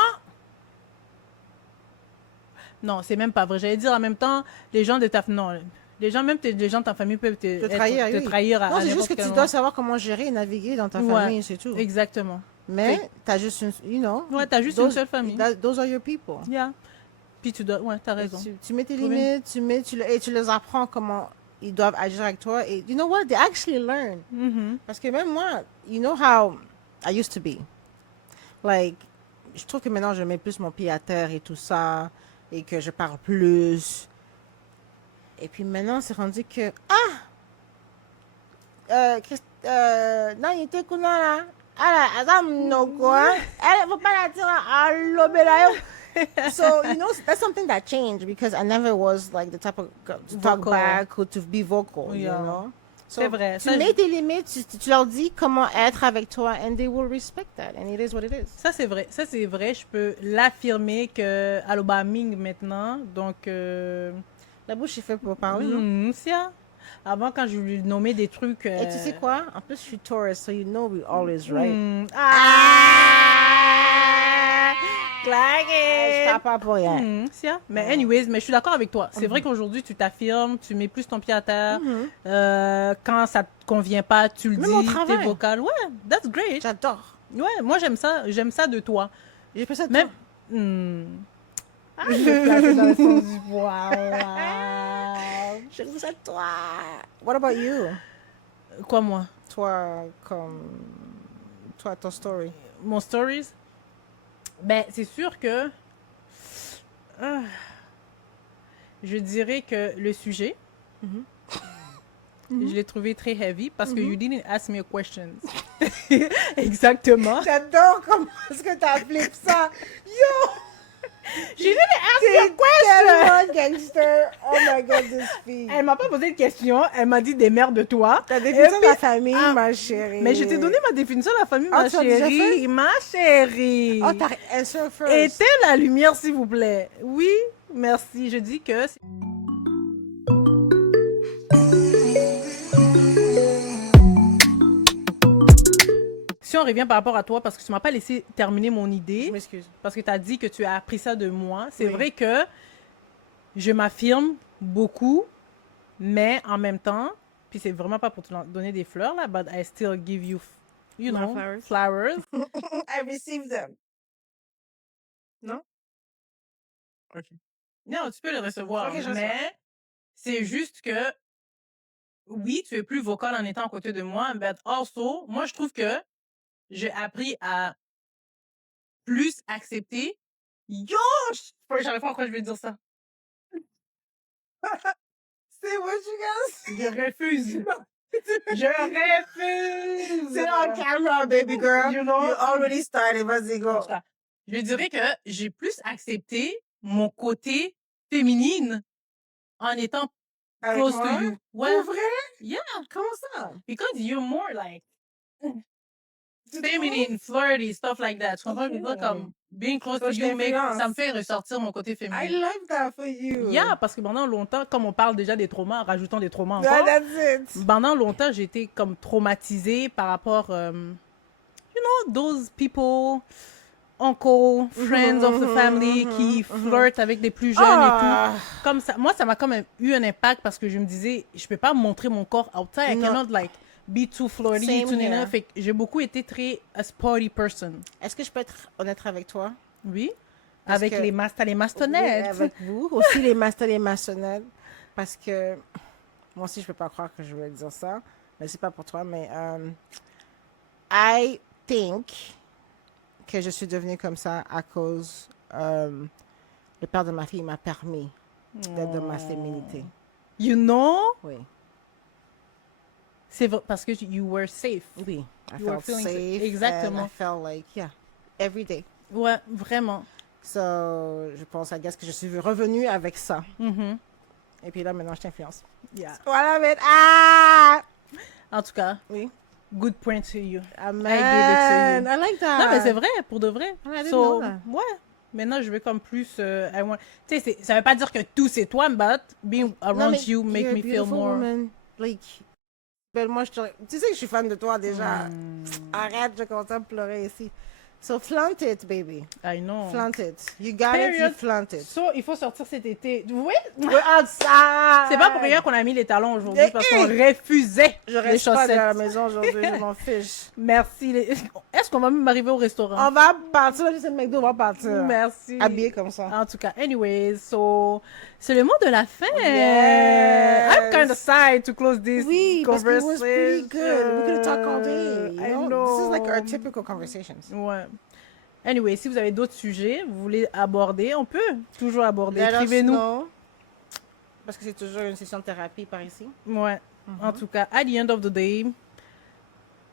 non, c'est même pas vrai. J'allais dire en même temps, les gens de ta non, les gens même les gens de ta famille peuvent te trahir, te oui. trahir à Non, c'est n'importe juste que quel tu moment. dois savoir comment gérer et naviguer dans ta Ouais. famille, c'est tout. Exactement. Mais t'as juste une, you know. Ouais, t'as juste une seule famille. Those are your people. Yeah. Puis tu dois, ouais, t'as Et raison. tu mets tes Oui. limites, et tu les apprends comment ils doivent agir avec toi. Et you know what? They actually learn. Mhm. Parce que même moi, you know how I used to be. Like, je trouve que maintenant, je mets plus mon pied à terre et tout ça, et que je parle plus. Et puis maintenant, c'est rendu que, non, il était cool là. Ah, Adam, no quoi. Elle, faut pas la tirer à l'obéla. So, you know, that's something that changed because I never was like the type of girl to talk Vocal. back or to be vocal, Yeah. you know. So, C'est vrai. Tu Ça, mets tes limites, tu leur dis comment être avec toi, and they will respect that, and it is what it is. Ça, c'est vrai. Ça, c'est vrai. Je peux l'affirmer que Alobaming maintenant. Donc, La bouche est faite pour parler, non? Sia. Avant, quand je lui nommais des trucs. Et tu sais quoi? En plus, je suis Taurus, so you know we're always right. Je parle pas pour rien. Sia. Mais anyways, mais je suis d'accord avec toi. C'est vrai qu'aujourd'hui, tu t'affirmes, tu mets plus ton pied à terre. Quand ça te convient pas, tu le Même au dis, t'es travail. vocal. Ouais, that's great. J'adore. Ouais, moi, j'aime ça de toi. J'ai fait ça de Même... toi. Je vais placer dans le sens du poil. Je fais ça de toi. What about you? Quoi, moi? Toi, comme... Toi, ton story. mon stories, ben, c'est sûr que je dirais que le sujet, je l'ai trouvé très heavy parce que you didn't ask me a question. Exactement. J'adore comment est-ce que t'as appelé ça. Yo! Je didn't ask me a question. Tellement gangster. Oh my God, this fille. Elle m'a pas posé de question, elle m'a dit des mères de toi. Ta définition de Et la puis- famille, Ah, ma chérie. Mais je t'ai donné ma définition de la famille, Ah, ma tu l'as déjà chérie. Ma chérie. Oh, t'as answer first. Éteins la lumière, s'il vous plaît. Oui, merci. Je dis que... Si on revient par rapport à toi, parce que tu m'as pas laissé terminer mon idée, Je m'excuse. parce que tu as dit que tu as appris ça de moi, c'est Oui. vrai que je m'affirme beaucoup, mais en même temps, puis c'est vraiment pas pour te donner des fleurs, là, but I still give you, you My know, flowers. flowers. I received them. Non, tu peux le recevoir, Ok, je mais c'est juste que, oui, tu es plus vocal en étant à côté de moi, but also, moi, je trouve que j'ai appris à plus accepter. Yo! J'arrive pas à quoi je vais dire ça. Say what you guys. Je refuse. Je refuse. C'est on camera, baby girl. You know? You already started. Vas-y, go. En tout cas, je dirais que j'ai plus accepté mon côté féminine en étant Avec close moi? to you. Ouais. Pour vrai? Yeah, Comment ça? because you're more like feminine, flirty, stuff like that. Tu comprends? Je veux dire, comme being close So, to je you, t'influence. ça me fait ressortir mon côté I féminin. love that for you. Yeah, parce que pendant longtemps, comme on parle déjà des traumas, en rajoutant des traumas Yeah, encore, that's it. pendant longtemps, j'ai été comme traumatisée par rapport, you know, those people, uncle, friends of the family qui flirtent avec des plus jeunes et tout. Comme ça, moi, ça m'a quand même eu un impact parce que je me disais, je peux pas montrer mon corps outside. I Non. cannot like be too flirty, Same too nana. here. Fait que j'ai beaucoup été très a sporty person. Est-ce que je peux être honnête avec toi? Oui. Parce Avec que- les mastas, les Oui, mastonnettes. avec vous. Aussi les masters et maçonnettes. Parce que moi aussi, je peux pas croire que je vais dire ça. Mais c'est pas pour toi. Mais I think que je suis devenue comme ça à cause le père de ma fille m'a permis d'être dans ma féminité. You know, Oui. c'est parce que you were safe. Oui. I You were felt feeling safe. exactement. And I felt like, yeah, every day. Ouais, vraiment. So, je pense, I guess, que je suis revenue avec ça. Mhm. Et puis là, maintenant, je t'influence. Yeah. Voilà, mais ah! En tout cas, Oui. good point to you. Amen. I give it to you. I like that. Non, mais c'est vrai, pour de vrai. Ah, I didn't So, know that. ouais. Maintenant, je veux comme plus. Tu sais, ça veut pas dire que tout c'est toi, but being Non, around mais you make you're a me feel beautiful more. woman. Like, ben, moi, tu sais que je suis fan de toi déjà. Hmm. Arrête, je commence à pleurer ici. So, flaunt it, baby. I know. Flaunt it. You got it, you Period. flaunt it. So, il faut sortir cet été. Oui, Outside! c'est pas pour rien qu'on a mis les talons aujourd'hui Eh, parce qu'on eh. refusait Je les reste pas chaussettes. à la maison aujourd'hui, je m'en fiche. Merci. Est-ce qu'on va même arriver au restaurant? On va partir, là, c'est le McDo, on va partir. Merci. Habillé comme ça. En tout cas, anyways, so c'est le mot de la fin. Yes. I'm kind of sad to close this Oui, parce que it was pretty conversation. good. We could talk all day. You I know? This is like our know. typical conversations. Ouais. Anyway, si vous avez d'autres sujets, vous voulez aborder, on peut toujours aborder. Let us Écrivez-nous. know. Parce que c'est toujours une session de thérapie par ici. Ouais. En tout cas, at the end of the day,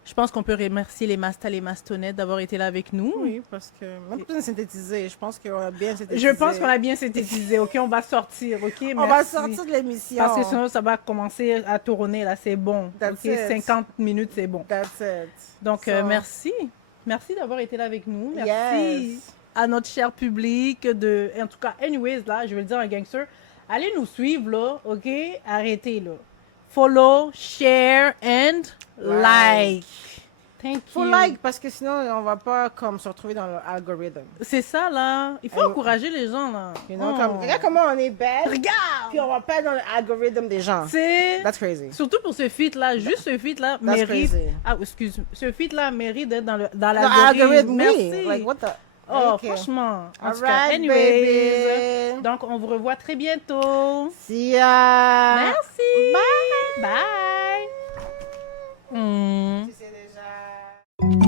je pense qu'on peut remercier les mastas, les mastonnettes d'avoir été là avec nous. Oui, parce que même pas besoin de synthétiser. Je pense qu'on a bien synthétisé. Je pense qu'on a bien synthétisé. OK, on va sortir. OK, On va merci. sortir de l'émission. Parce que sinon, ça va commencer à tourner, là, c'est bon. That's OK, it. 50 minutes, c'est bon. That's it. Donc, So- merci. Merci d'avoir été là avec nous. Merci Yes. à notre cher public. En tout cas, anyways, là, je vais le dire en gangster. Allez nous suivre, là, OK? Arrêtez, là. Follow, share, and like. Thank Faut you. like parce que sinon on va pas comme se retrouver dans l'algorithme. C'est ça, là. Il faut Allez. encourager les gens, là. You know, Oh. comme, regarde comment on est belle. Regarde! Puis on va pas être dans l'algorithme des gens. C'est... That's crazy. Surtout pour ce feat-là, juste ce feat-là That's mérite... crazy. Ah, excuse. Ce feat-là mérite d'être dans Dans l'algorithme. l'algorithme, Merci. oui. Like, what the... Oh, Okay. franchement. En tout cas, Alright, anyways. baby. Donc, on vous revoit très bientôt. See ya. Merci. Bye. Bye. Mm. Tu sais déjà.